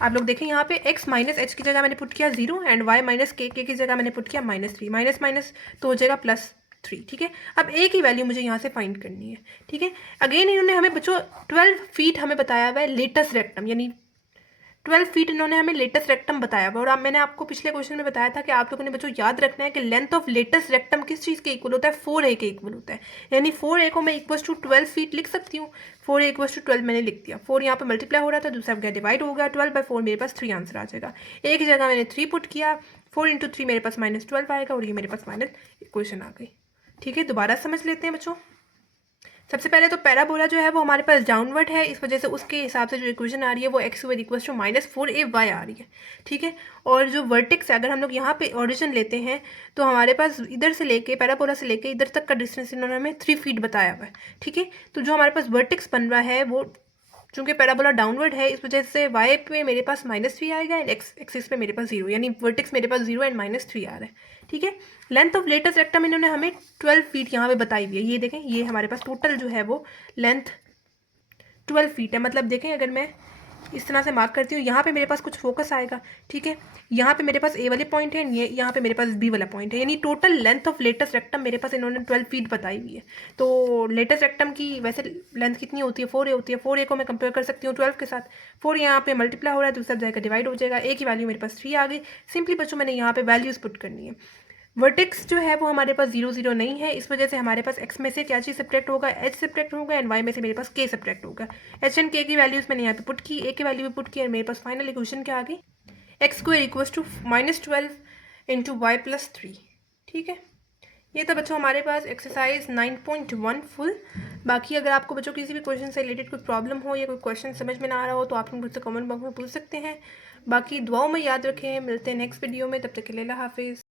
आप लोग देखें यहाँ पे x माइनस एच की जगह मैंने पुट किया 0 एंड y माइनस के की जगह मैंने पुट किया -3, माइनस माइनस तो हो जाएगा +3। ठीक है। अब a की वैल्यू मुझे यहाँ से फाइंड करनी है। ठीक है। अगेन इन्होंने हमें बच्चों 12 फीट हमें बताया हुआ है लेटेस्ट रेक्टम, यानी 12 फीट इन्होंने हमें लेटेस्ट रेक्टम बताया हुआ। और अब मैंने आपको पिछले क्वेश्चन में बताया था कि आप लोगों ने बच्चों याद रखना है कि लेंथ ऑफ लेटेस्ट रेक्टम किस चीज़ के इक्वल होता है, 4a के इक्वल होता है। यानी 4a को मैं इक्वल टू 12 फीट लिख सकती हूँ। 4a इक्वल टू 12 मैंने लिख दिया। 4 यहाँ पर मल्टीप्लाई हो रहा था, दूसरा क्या डिवाइड हो गया, 12/4 मेरे पास 3 आंसर आ जाएगा। एक जगह मैंने 3 पुट किया, 4 × 3 मेरे पास -12 आएगा और ये मेरे पास माइनस इक्वेशन आ गई। ठीक है। दोबारा समझ लेते हैं बच्चों। सबसे पहले तो पैराबोला जो है वो हमारे पास डाउनवर्ड है, इस वजह से उसके हिसाब से जो इक्वेशन आ रही है वो x = -4ay आ रही है। ठीक है। और जो वर्टेक्स है, अगर हम लोग यहाँ पे ओरिजिन लेते हैं तो हमारे पास इधर से लेके पैराबोला से लेके इधर तक का डिस्टेंस इन्होंने हमें 3 फीट बताया हुआ है। ठीक है। तो जो हमारे पास वर्टेक्स बन रहा है वो चूंकि पैराबोला डाउनवर्ड है इस वजह से y पे मेरे पास -3 आएगा एंड x एक्सिस पे मेरे पास 0, यानी वर्टेक्स मेरे पास 0 एंड -3 आ रहा है। ठीक है। लेंथ ऑफ लेटेस्ट रेक्टम इन्होंने हमें 12 फीट यहाँ पे बताई हुई है। ये देखें, ये हमारे पास टोटल जो है वो लेंथ 12 फीट है। मतलब देखें, अगर मैं इस तरह से मार्क करती हूँ, यहाँ पे मेरे पास कुछ फोकस आएगा। ठीक है। यहाँ पे मेरे पास ए वाले पॉइंट है, ये यहाँ पे मेरे पास बी वाला पॉइंट है, यानी total length of latus rectum मेरे पास इन्होंने 12 फीट बताई हुई है। तो लेटेस्ट रेक्टम की वैसे लेंथ कितनी होती है, 4a होती है। 4a को मैं कंपेयर कर सकती हूँ 12 के साथ। 4 यहाँ पे मल्टीप्लाई हो रहा है, दूसरा जाएगा डिवाइड हो जाएगा। ए की वैल्यू मेरे पास 3 आ गई। सिंपली बच्चों मैंने यहाँ पे वैल्यूज़ पुट करनी है। वर्टेक्स जो है वो हमारे पास 0 0 नहीं है, इस वजह से हमारे पास x में से क्या चीज़ सब्ट्रैक्ट होगा, h सब्ट्रैक्ट होगा एंड y में से मेरे पास k सब्ट्रैक्ट होगा। h एंड k की वैल्यूज़ मैंने यहाँ पे पुट की, a की वैल्यू भी पुट की और मेरे पास फाइनल इक्वेशन क्या आ गई, x² = -12 × y + 3। ठीक है। ये था बच्चों हमारे पास एक्सरसाइज 9.1 फुल। बाकी अगर आपको बच्चों किसी भी क्वेश्चन से रिलेटेड कोई प्रॉब्लम हो या कोई क्वेश्चन समझ में ना आ रहा हो तो आप मुझसे कमेंट बॉक्स में पूछ सकते हैं। बाकी दुआओं में याद रखें, मिलते हैं नेक्स्ट वीडियो में, तब तक के लिए अल्लाह हाफिज़।